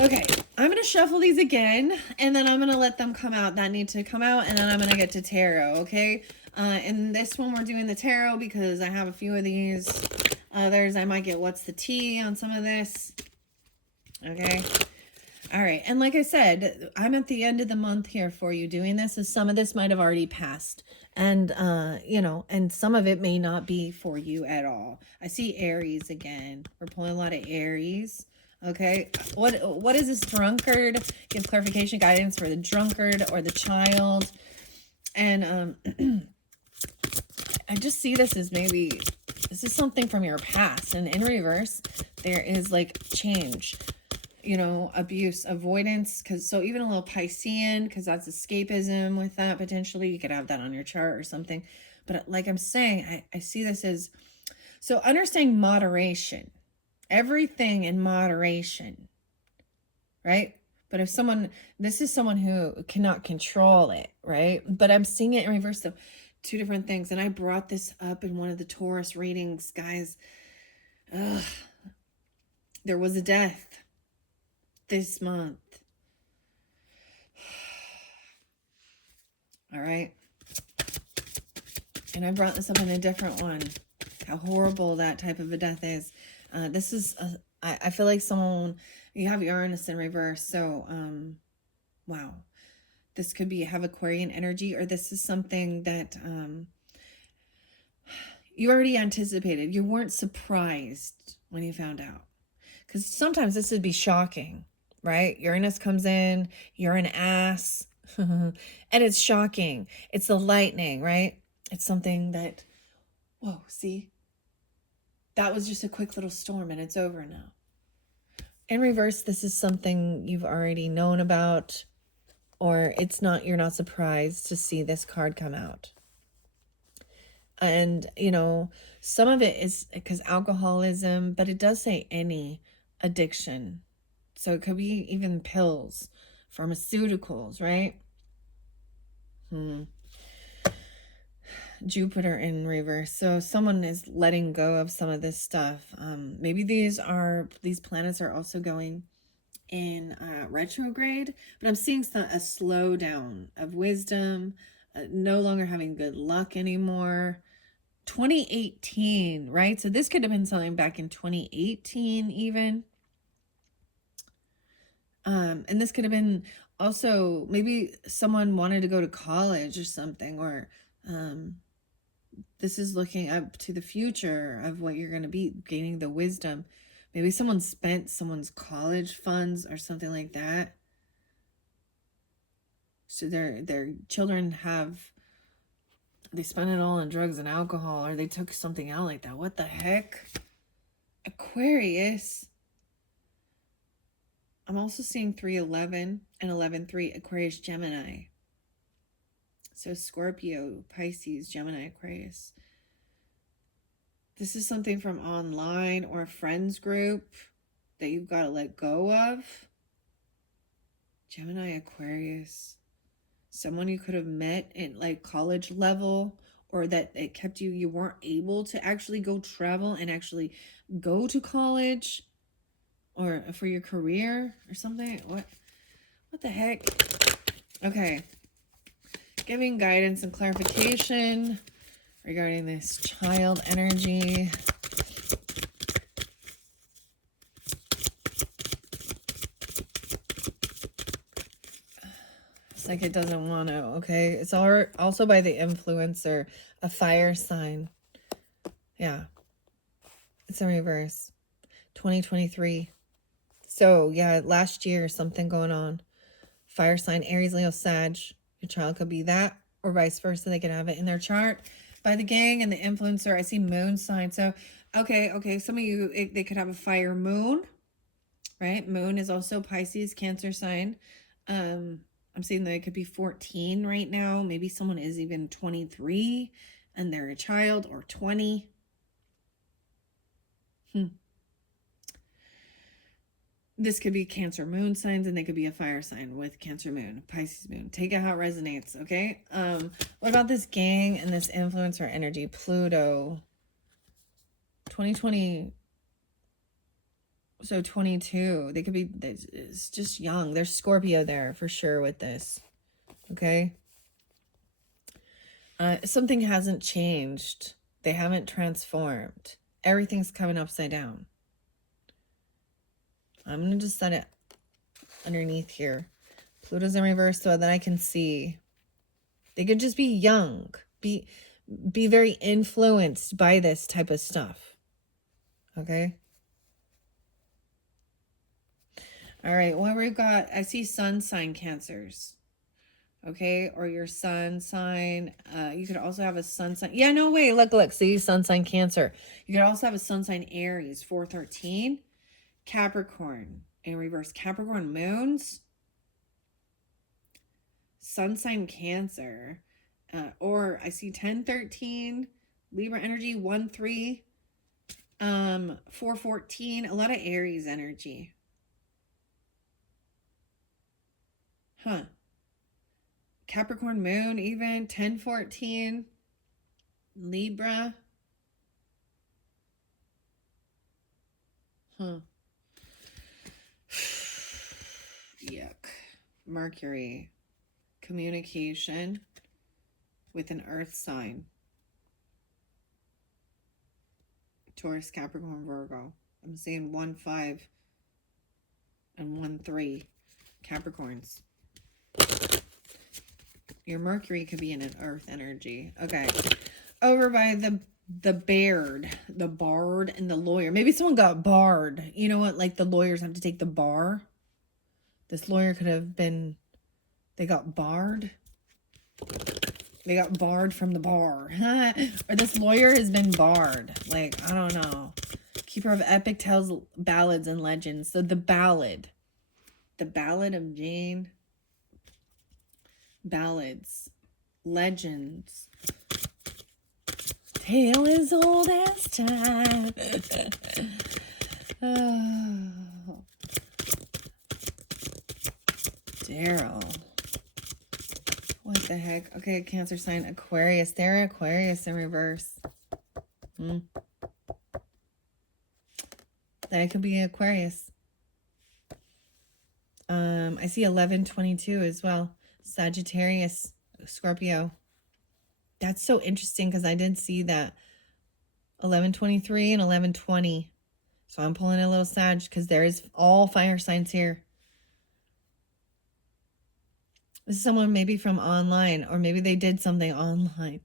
Okay, I'm going to shuffle these again, and then I'm going to let them come out that need to come out, and then I'm going to get to tarot, okay? In this one, we're doing the tarot because I have a few of these. Others, I might get what's the tea on some of this. Okay. All right. And like I said, I'm at the end of the month here for you doing this. As some of this might have already passed. And, and some of it may not be for you at all. I see Aries again. We're pulling a lot of Aries. Okay. What is this drunkard? Give clarification, guidance for the drunkard or the child. And I just see this as maybe this is something from your past. And in reverse, there is like change, abuse, avoidance. So even a little Piscean, because that's escapism with that potentially. You could have that on your chart or something. But like I'm saying, I see this as, so understanding moderation. Everything in moderation, right? But if this is someone who cannot control it, right? But I'm seeing it in reverse. So 2 different things. And I brought this up in one of the Taurus readings, guys. There was a death this month. All right. And I brought this up in a different one. How horrible that type of a death is. This is, I feel like you have Uranus in reverse. So, wow. This could have Aquarian energy, or this is something that you already anticipated. You weren't surprised when you found out. Because sometimes this would be shocking, right? Uranus comes in, you're an ass, and it's shocking. It's the lightning, right? It's something that, whoa, see? That was just a quick little storm and it's over now. In reverse, this is something you've already known about, or you're not surprised to see this card come out. And, some of it is because alcoholism, but it does say any addiction. So it could be even pills, pharmaceuticals, right? Jupiter in reverse. So someone is letting go of some of this stuff. Maybe these planets are also going in retrograde, but I'm seeing a slowdown of wisdom, no longer having good luck anymore. 2018, right? So this could have been something back in 2018 even. And this could have been also, maybe someone wanted to go to college or something, or this is looking up to the future of what you're going to be, gaining the wisdom. Maybe someone spent someone's college funds or something like that. So their children they spent it all on drugs and alcohol, or they took something out like that. What the heck? Aquarius. I'm also seeing 311 and 11-3, Aquarius, Gemini. So Scorpio, Pisces, Gemini, Aquarius. This is something from online or a friends group that you've got to let go of. Gemini, Aquarius. Someone you could have met at like college level, or that it kept you weren't able to actually go travel and actually go to college, or for your career or something. What the heck? Okay. Giving guidance and clarification regarding this child energy. It's like it doesn't want to, okay? It's also by the influencer, a fire sign. Yeah. It's in reverse. 2023. So, yeah, last year, something going on. Fire sign, Aries, Leo, Sag. Your child could be that, or vice versa. They could have it in their chart. By the gang and the influencer, I see moon sign. So, okay. Some of you, they could have a fire moon, right? Moon is also Pisces, Cancer sign. I'm seeing that it could be 14 right now. Maybe someone is even 23 and they're a child, or 20. This could be Cancer moon signs, and they could be a fire sign with Cancer moon, Pisces moon. Take it how it resonates, okay? What about this gang and this influencer energy? Pluto. 2020. So 22. They could be, it's just young. There's Scorpio there for sure with this, okay? Something hasn't changed. They haven't transformed. Everything's coming upside down. I'm going to just set it underneath here. Pluto's in reverse so that I can see. They could just be young. Be very influenced by this type of stuff. Okay? All right. Well, we've got, I see sun sign Cancers. Okay? Or your sun sign. You could also have a sun sign. Yeah, no way. Look. See, sun sign Cancer. You could also have a sun sign Aries, 413. Capricorn in reverse. Capricorn moons. Sun sign Cancer. Or I see 1013. Libra energy, 1-3. 414. A lot of Aries energy. Huh. Capricorn moon even. 1014. Libra. Huh. Yuck. Mercury. Communication with an earth sign. Taurus, Capricorn, Virgo. I'm seeing 1-5 and 1-3 Capricorns. Your Mercury could be in an earth energy. Okay. Over by the bard and the lawyer. Maybe someone got barred. You know what? Like the lawyers have to take the bar. This lawyer could have been, they got barred. They got barred from the bar. Or this lawyer has been barred. Like, I don't know. Keeper of epic tales, ballads, and legends. So the ballad. The Ballad of Jane. Ballads. Legends. Tale as old as time. Oh. Daryl. What's the heck? Okay, Cancer sign, Aquarius. They're Aquarius in reverse. That could be Aquarius. I see 1122 as well. Sagittarius, Scorpio. That's so interesting because I did see that 1123 and 1120. So I'm pulling a little Sag because there is all fire signs here. This is someone maybe from online, or maybe they did something online.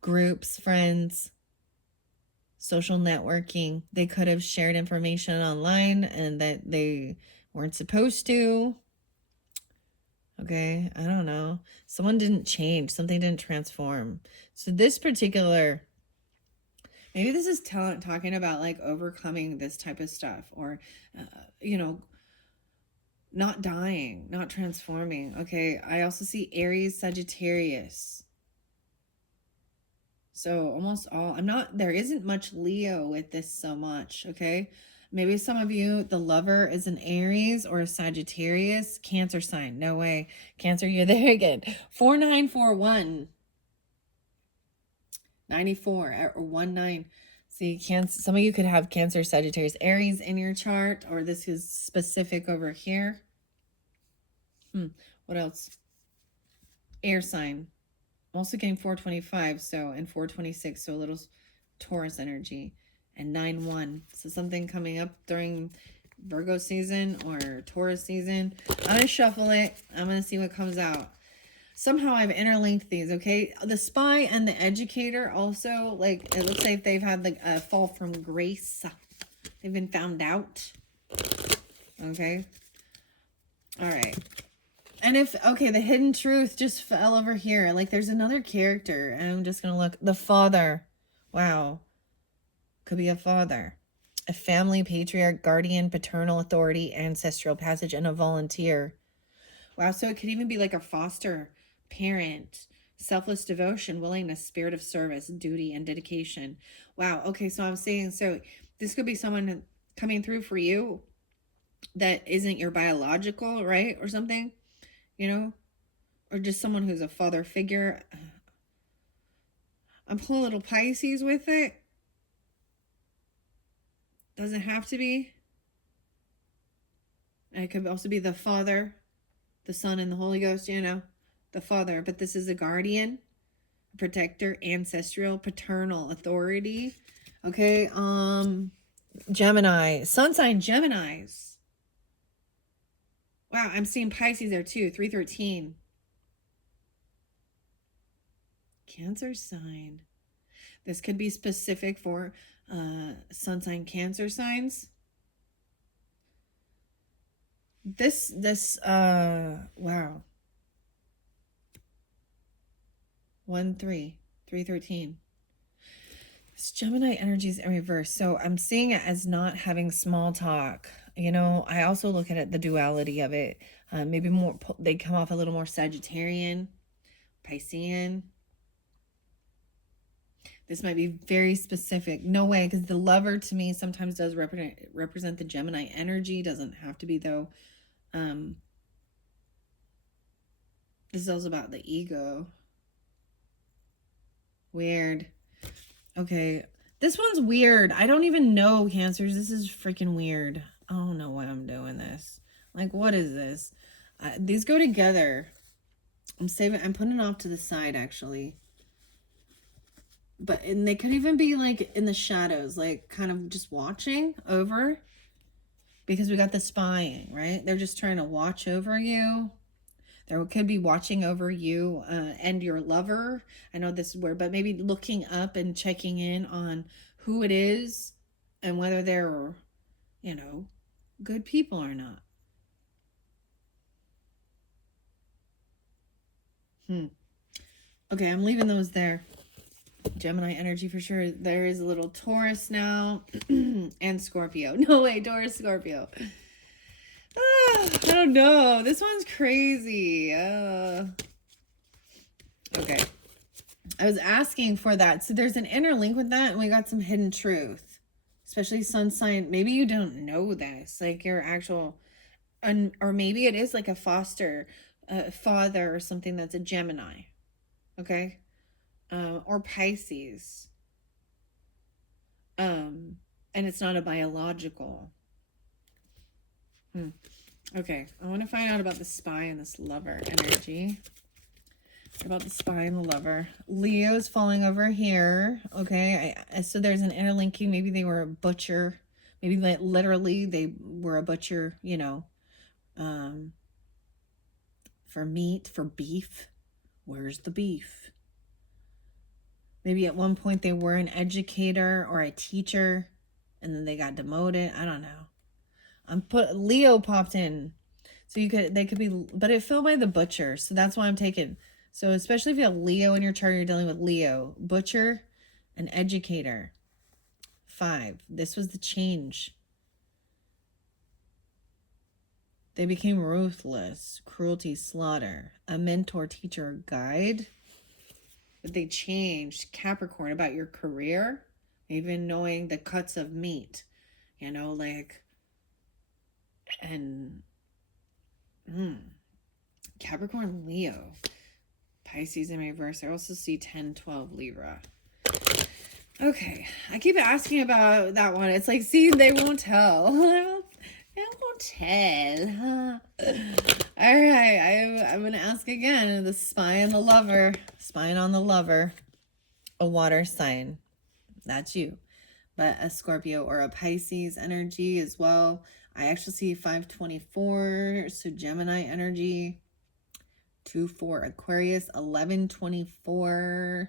Groups, friends, social networking. They could have shared information online and that they weren't supposed to. Okay, I don't know. Someone didn't change. Something didn't transform. So this particular, maybe this is talking about like overcoming this type of stuff, or, you know, not dying, not transforming. Okay, I also see Aries, Sagittarius. So almost all, there isn't much Leo with this so much, okay? Maybe some of you, the lover is an Aries or a Sagittarius. Cancer sign, no way. Cancer, you're there again. 4941. 94 or 19. See, Cancer, some of you could have Cancer, Sagittarius, Aries in your chart, or this is specific over here. What else? Air sign. I'm also getting 425, so, and 426, so a little Taurus energy. And 9-1, so something coming up during Virgo season or Taurus season. I'm gonna shuffle it. I'm gonna see what comes out. Somehow I've interlinked these, okay? The spy and the educator also, like, it looks like they've had like a fall from grace. They've been found out. Okay. All right. And if, okay, the hidden truth just fell over here. Like, there's another character, and I'm just gonna look. The father. Wow. Could be a father. A family, patriarch, guardian, paternal authority, ancestral passage, and a volunteer. Wow, so it could even be like a foster parent. Selfless devotion, willingness, spirit of service, duty, and dedication. Wow, okay, so I'm saying, so this could be someone coming through for you that isn't your biological, right, or something, you know, or just someone who's a father figure. I'm pulling a little Pisces with it. Doesn't have to be. And it could also be the Father, the Son, and the Holy Ghost, you know, the Father. But this is a guardian, a protector, ancestral, paternal authority. Okay, Gemini, sun sign Geminis. Wow, I'm seeing Pisces there too, 313. Cancer sign. This could be specific for sun sign Cancer signs. Wow. 313. This Gemini energy is in reverse. So I'm seeing it as not having small talk. You know, I also look at it, the duality of it. Maybe more, they come off a little more Sagittarian, Piscean. This might be very specific. No way, because the lover to me sometimes does represent the Gemini energy. Doesn't have to be though. This is also about the ego. Weird. Okay. This one's weird. I don't even know, Cancers. This is freaking weird. I don't know why I'm doing this. Like, what is this? These go together. I'm putting it off to the side, actually. And they could even be like in the shadows, like kind of just watching over, because we got the spying, right? They're just trying to watch over you. There could be watching over you and your lover. I know this is weird, but maybe looking up and checking in on who it is and whether they're, you know, good people or not. Okay, I'm leaving those there. Gemini energy for sure. There is a little Taurus now and Scorpio. No way, Taurus, Scorpio. I don't know. This one's crazy. Okay. I was asking for that. So there's an inner link with that, and we got some hidden truth. Especially sun sign. Maybe you don't know this. Like your actual, or maybe it is like a foster father or something that's a Gemini, okay? Or Pisces. And it's not a biological. Okay, I want to find out about the spy and this lover energy. About the spy and the lover. Leo's falling over here. Okay, so there's an interlinking. Maybe they were a butcher. Maybe literally they were a butcher, you know, for meat, for beef. Where's the beef? Maybe at one point they were an educator or a teacher, and then they got demoted. I don't know. Leo popped in, so they could be, but it fell by the butcher, so that's why I'm taking. So especially if you have Leo in your chart, you're dealing with Leo, butcher, an educator. 5. This was the change. They became ruthless, cruelty, slaughter, a mentor, teacher, guide. But they changed. Capricorn, about your career, even knowing the cuts of meat, you know, like, and Capricorn, Leo, Pisces in reverse. I also see 10, 12 Libra. Okay, I keep asking about that one. It's like, see, they won't tell. They won't tell. All right, I'm going to ask again. The spy and the lover. Spying on the lover. A water sign. That's you. But a Scorpio or a Pisces energy as well. I actually see 524. So Gemini energy. 2-4 Aquarius. 11-24.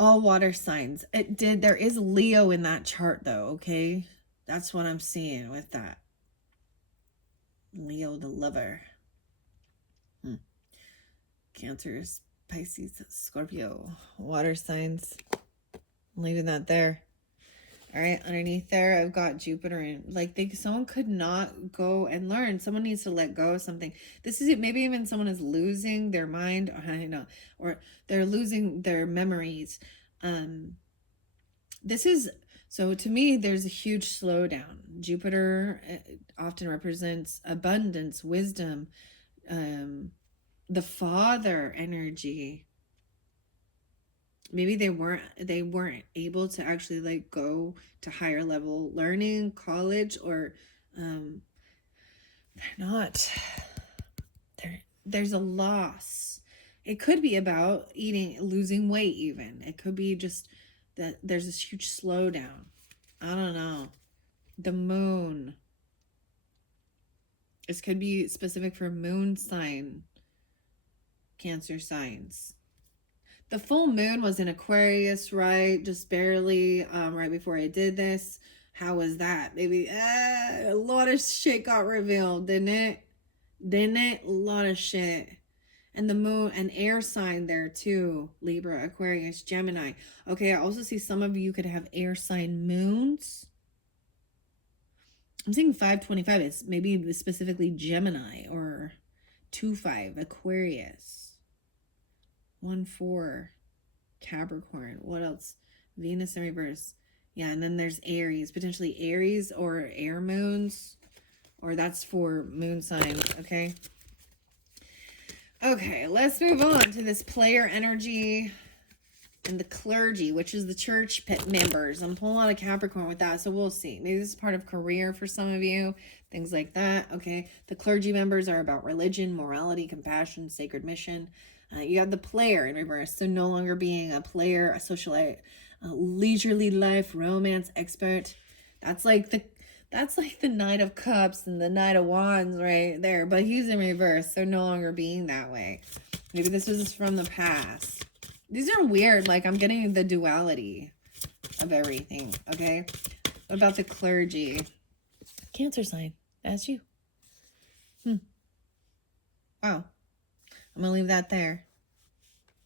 All water signs. There is Leo in that chart though, okay? That's what I'm seeing with that. Leo the lover. Cancers, Pisces, Scorpio. Water signs. I'm leaving that there. All right, underneath there, I've got Jupiter. And like, someone could not go and learn. Someone needs to let go of something. This is it. Maybe even someone is losing their mind. I know. Or they're losing their memories. This is... So to me, there's a huge slowdown. Jupiter often represents abundance, wisdom, the father energy. Maybe they weren't able to actually like go to higher level learning, college, or they're not. There's a loss. It could be about losing weight even. It could be just that there's this huge slowdown. I don't know. The moon. This could be specific for moon sign, Cancer signs. The full moon was in Aquarius, right? Just barely, right before I did this. How was that? Maybe a lot of shit got revealed, didn't it? A lot of shit. And the moon, an air sign there too. Libra, Aquarius, Gemini. Okay, I also see some of you could have air sign moons. I'm seeing 525. It's maybe specifically Gemini, or 2-5 Aquarius. 1-4 Capricorn. What else? Venus in reverse. Yeah, and then there's Aries. Potentially Aries or air moons. Or that's for moon signs, okay? Okay, let's move on to this player energy and the clergy, which is the church members. I'm pulling out a Capricorn with that, so we'll see. Maybe this is part of career for some of you, things like that, okay? The clergy members are about religion, morality, compassion, sacred mission. You have the player in reverse, so no longer being a player, a socialite, a leisurely life, romance expert. That's like the Knight of Cups and the Knight of Wands right there. But he's in reverse, so no longer being that way. Maybe this was from the past. These are weird. Like, I'm getting the duality of everything, okay? What about the clergy? Cancer sign. That's you. Wow. I'm going to leave that there.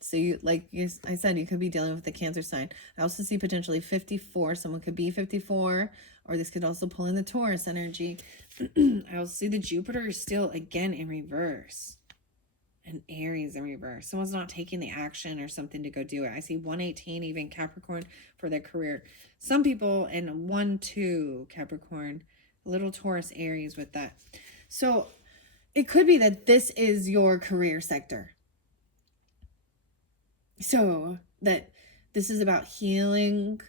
So you, like I said, you could be dealing with the Cancer sign. I also see potentially 54. Someone could be 54, or this could also pull in the Taurus energy. I also see the Jupiter is still, again, in reverse. And Aries in reverse. Someone's not taking the action or something to go do it. I see 118, even Capricorn, for their career. Some people, and 1-2 Capricorn, a little Taurus Aries with that. So it could be that this is your career sector. So that this is about healing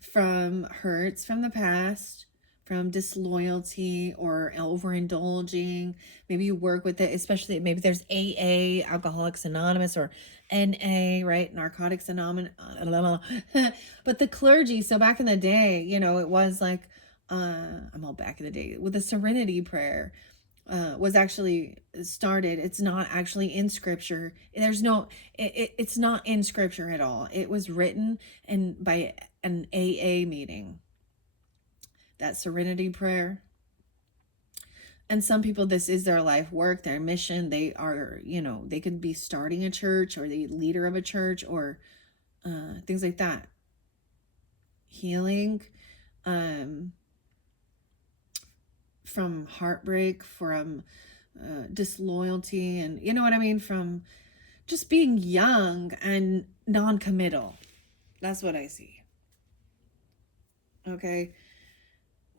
from hurts from the past, from disloyalty or overindulging. Maybe you work with it, especially maybe there's AA, Alcoholics Anonymous, or NA, right? Narcotics Anonymous. But the clergy, so back in the day, you know, it was like, I'm all back in the day, with the serenity prayer. Was actually started. It's not actually in scripture. There's no, it's not in scripture at all. It was written and by an AA meeting, that serenity prayer. And some people, this is their life work, their mission. They are, you know, they could be starting a church or the leader of a church or things like that. Healing from heartbreak, from disloyalty, and you know what I mean, from just being young and non-committal. That's what I see. Okay.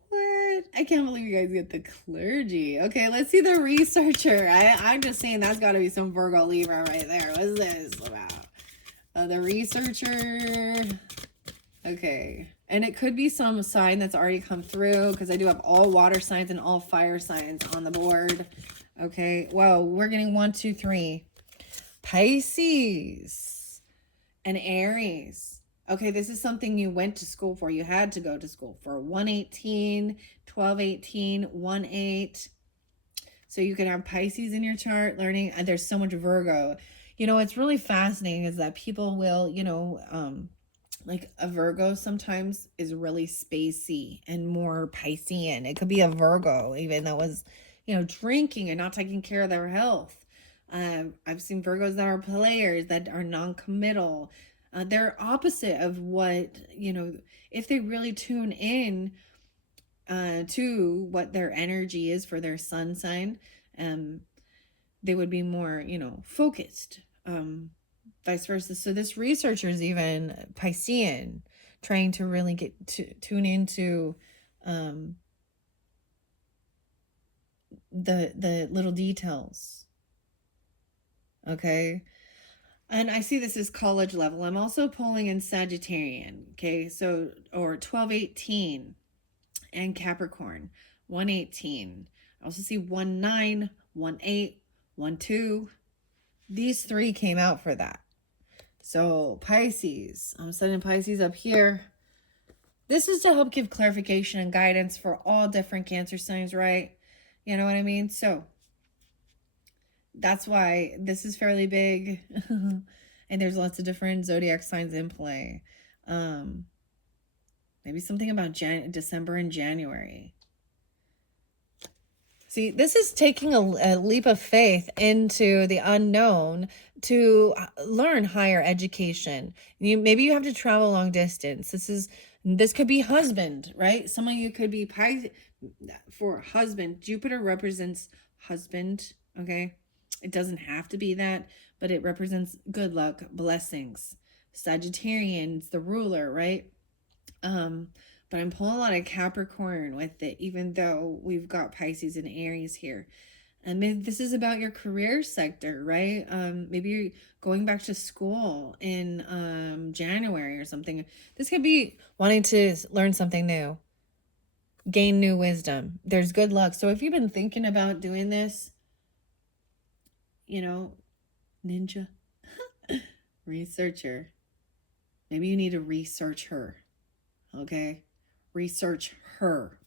What? I can't believe you guys get the clergy. Okay, let's see the researcher. I'm just saying that's got to be some Virgo Libra right there. What's this about? The researcher. Okay. And it could be some sign that's already come through, because I do have all water signs and all fire signs on the board. Okay. Whoa, we're getting 1, 2, 3. Pisces and Aries. Okay, this is something you went to school for. You had to go to school for. 118, 1218, 1-8. So you can have Pisces in your chart learning. And there's so much Virgo. You know, what's really fascinating is that people will, you know, like a Virgo sometimes is really spacey and more Piscean. It could be a Virgo even that was, you know, drinking and not taking care of their health. I've seen Virgos that are players, that are non-committal. They're opposite of what, you know, if they really tune in to what their energy is for their sun sign, they would be more, you know, focused. Vice versa. So this researcher is even Piscean, trying to really get to tune into the little details. Okay. And I see this as college level. I'm also pulling in Sagittarian. Okay. So, or 1218 and Capricorn, 118. I also see 19, 18, 12. These three came out for that. So Pisces, I'm setting Pisces up here. This is to help give clarification and guidance for all different Cancer signs, right? You know what I mean? So that's why this is fairly big. And there's lots of different zodiac signs in play. Maybe something about December and January. See, this is taking a leap of faith into the unknown to learn higher education. Maybe you have to travel long distance. This could be husband, right? Some of you could be for husband. Jupiter represents husband, okay? It doesn't have to be that, but it represents good luck, blessings. Sagittarian's the ruler, right? But I'm pulling a lot of Capricorn with it, even though we've got Pisces and Aries here. And maybe this is about your career sector, right? Maybe you're going back to school in January or something. This could be wanting to learn something new, gain new wisdom. There's good luck. So if you've been thinking about doing this, you know, ninja, researcher, maybe you need to research her, okay? Research her.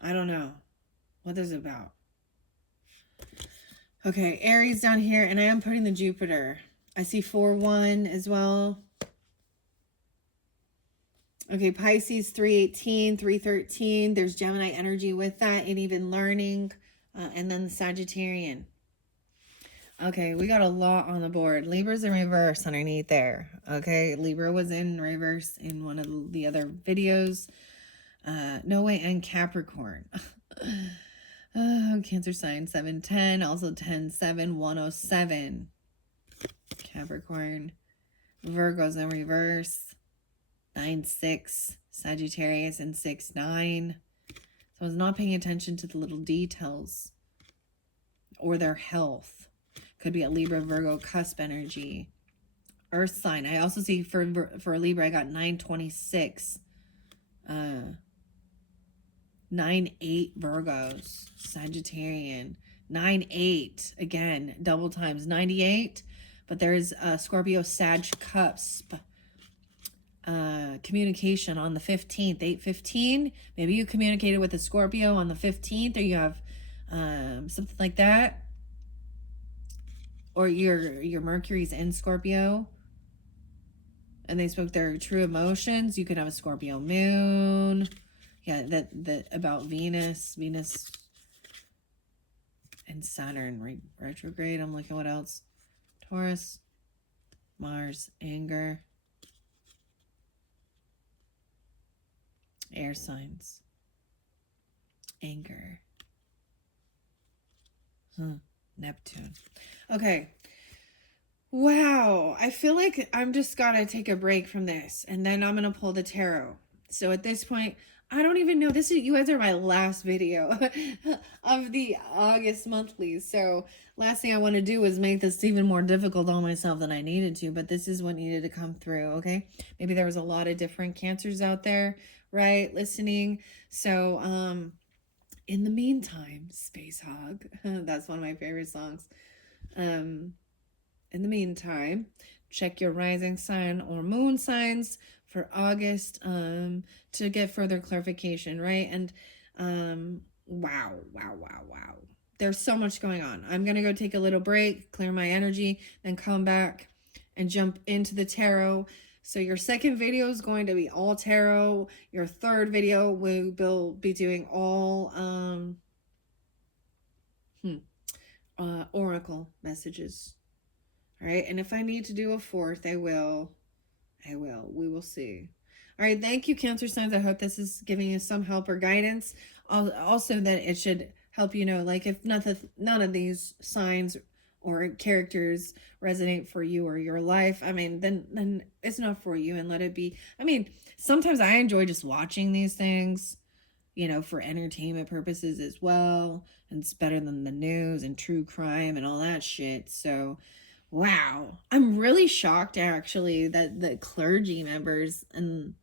I don't know what this is about. Okay, Aries down here, and I am putting the Jupiter. I see 4-1 as well. Okay, Pisces 3-18, 3-13. There's Gemini energy with that, and even learning, and then the Sagittarian. Okay, we got a lot on the board. Libra's in reverse underneath there. Okay, Libra was in reverse in one of the other videos. No way, and Capricorn. Cancer sign 7-10, also 10-7, 107. Capricorn. Virgo's in reverse. 9-6. Sagittarius and 6-9. So I was not paying attention to the little details. or their health. Could be a Libra, Virgo, cusp energy. Earth sign. I also see for Libra, I got 926. 9-8 Virgos. Sagittarian. 9-8. Again, double times. 98. But there's Scorpio, Sag, cusp. Communication on the 15th. 8-15. Maybe you communicated with a Scorpio on the 15th, or you have something like that. Or your Mercury's in Scorpio, and they spoke their true emotions. You could have a Scorpio moon. Yeah, that about Venus and Saturn retrograde. I'm looking what else. Taurus, Mars, anger, air signs, anger. Neptune. Okay. Wow. I feel like I'm just gotta take a break from this, and then I'm gonna pull the tarot. So at this point, I don't even know. You guys are my last video of the August monthlies. So last thing I want to do is make this even more difficult on myself than I needed to, but this is what needed to come through. Okay. Maybe there was a lot of different Cancers out there, right? Listening. So, in the meantime, Space Hog, that's one of my favorite songs. In the meantime, check your rising sign or moon signs for August to get further clarification, right? And wow. There's so much going on. I'm going to go take a little break, clear my energy, then come back and jump into the tarot. So your second video is going to be all tarot. Your third video will be doing all oracle messages. All right. And if I need to do a fourth, I will. We will see. All right. Thank you, Cancer signs. I hope this is giving you some help or guidance. Also that it should help you know, like, if none of these signs or characters resonate for you or your life, I mean, then it's not for you, and let it be. I mean, sometimes I enjoy just watching these things, you know, for entertainment purposes as well. And it's better than the news and true crime and all that shit. So, wow. I'm really shocked, actually, that the clergy members and,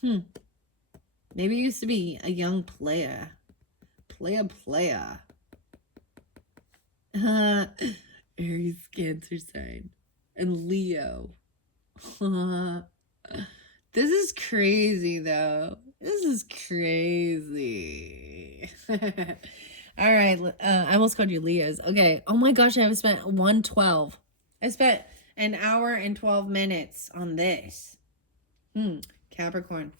maybe it used to be a young playa. Aries, Cancer sign, and Leo. This is crazy, though. This is crazy. All right. I almost called you Leos. Okay. Oh my gosh, I've spent 112. I spent an hour and 12 minutes on this. Capricorn.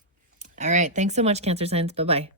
All right. Thanks so much, Cancer signs. Bye-bye.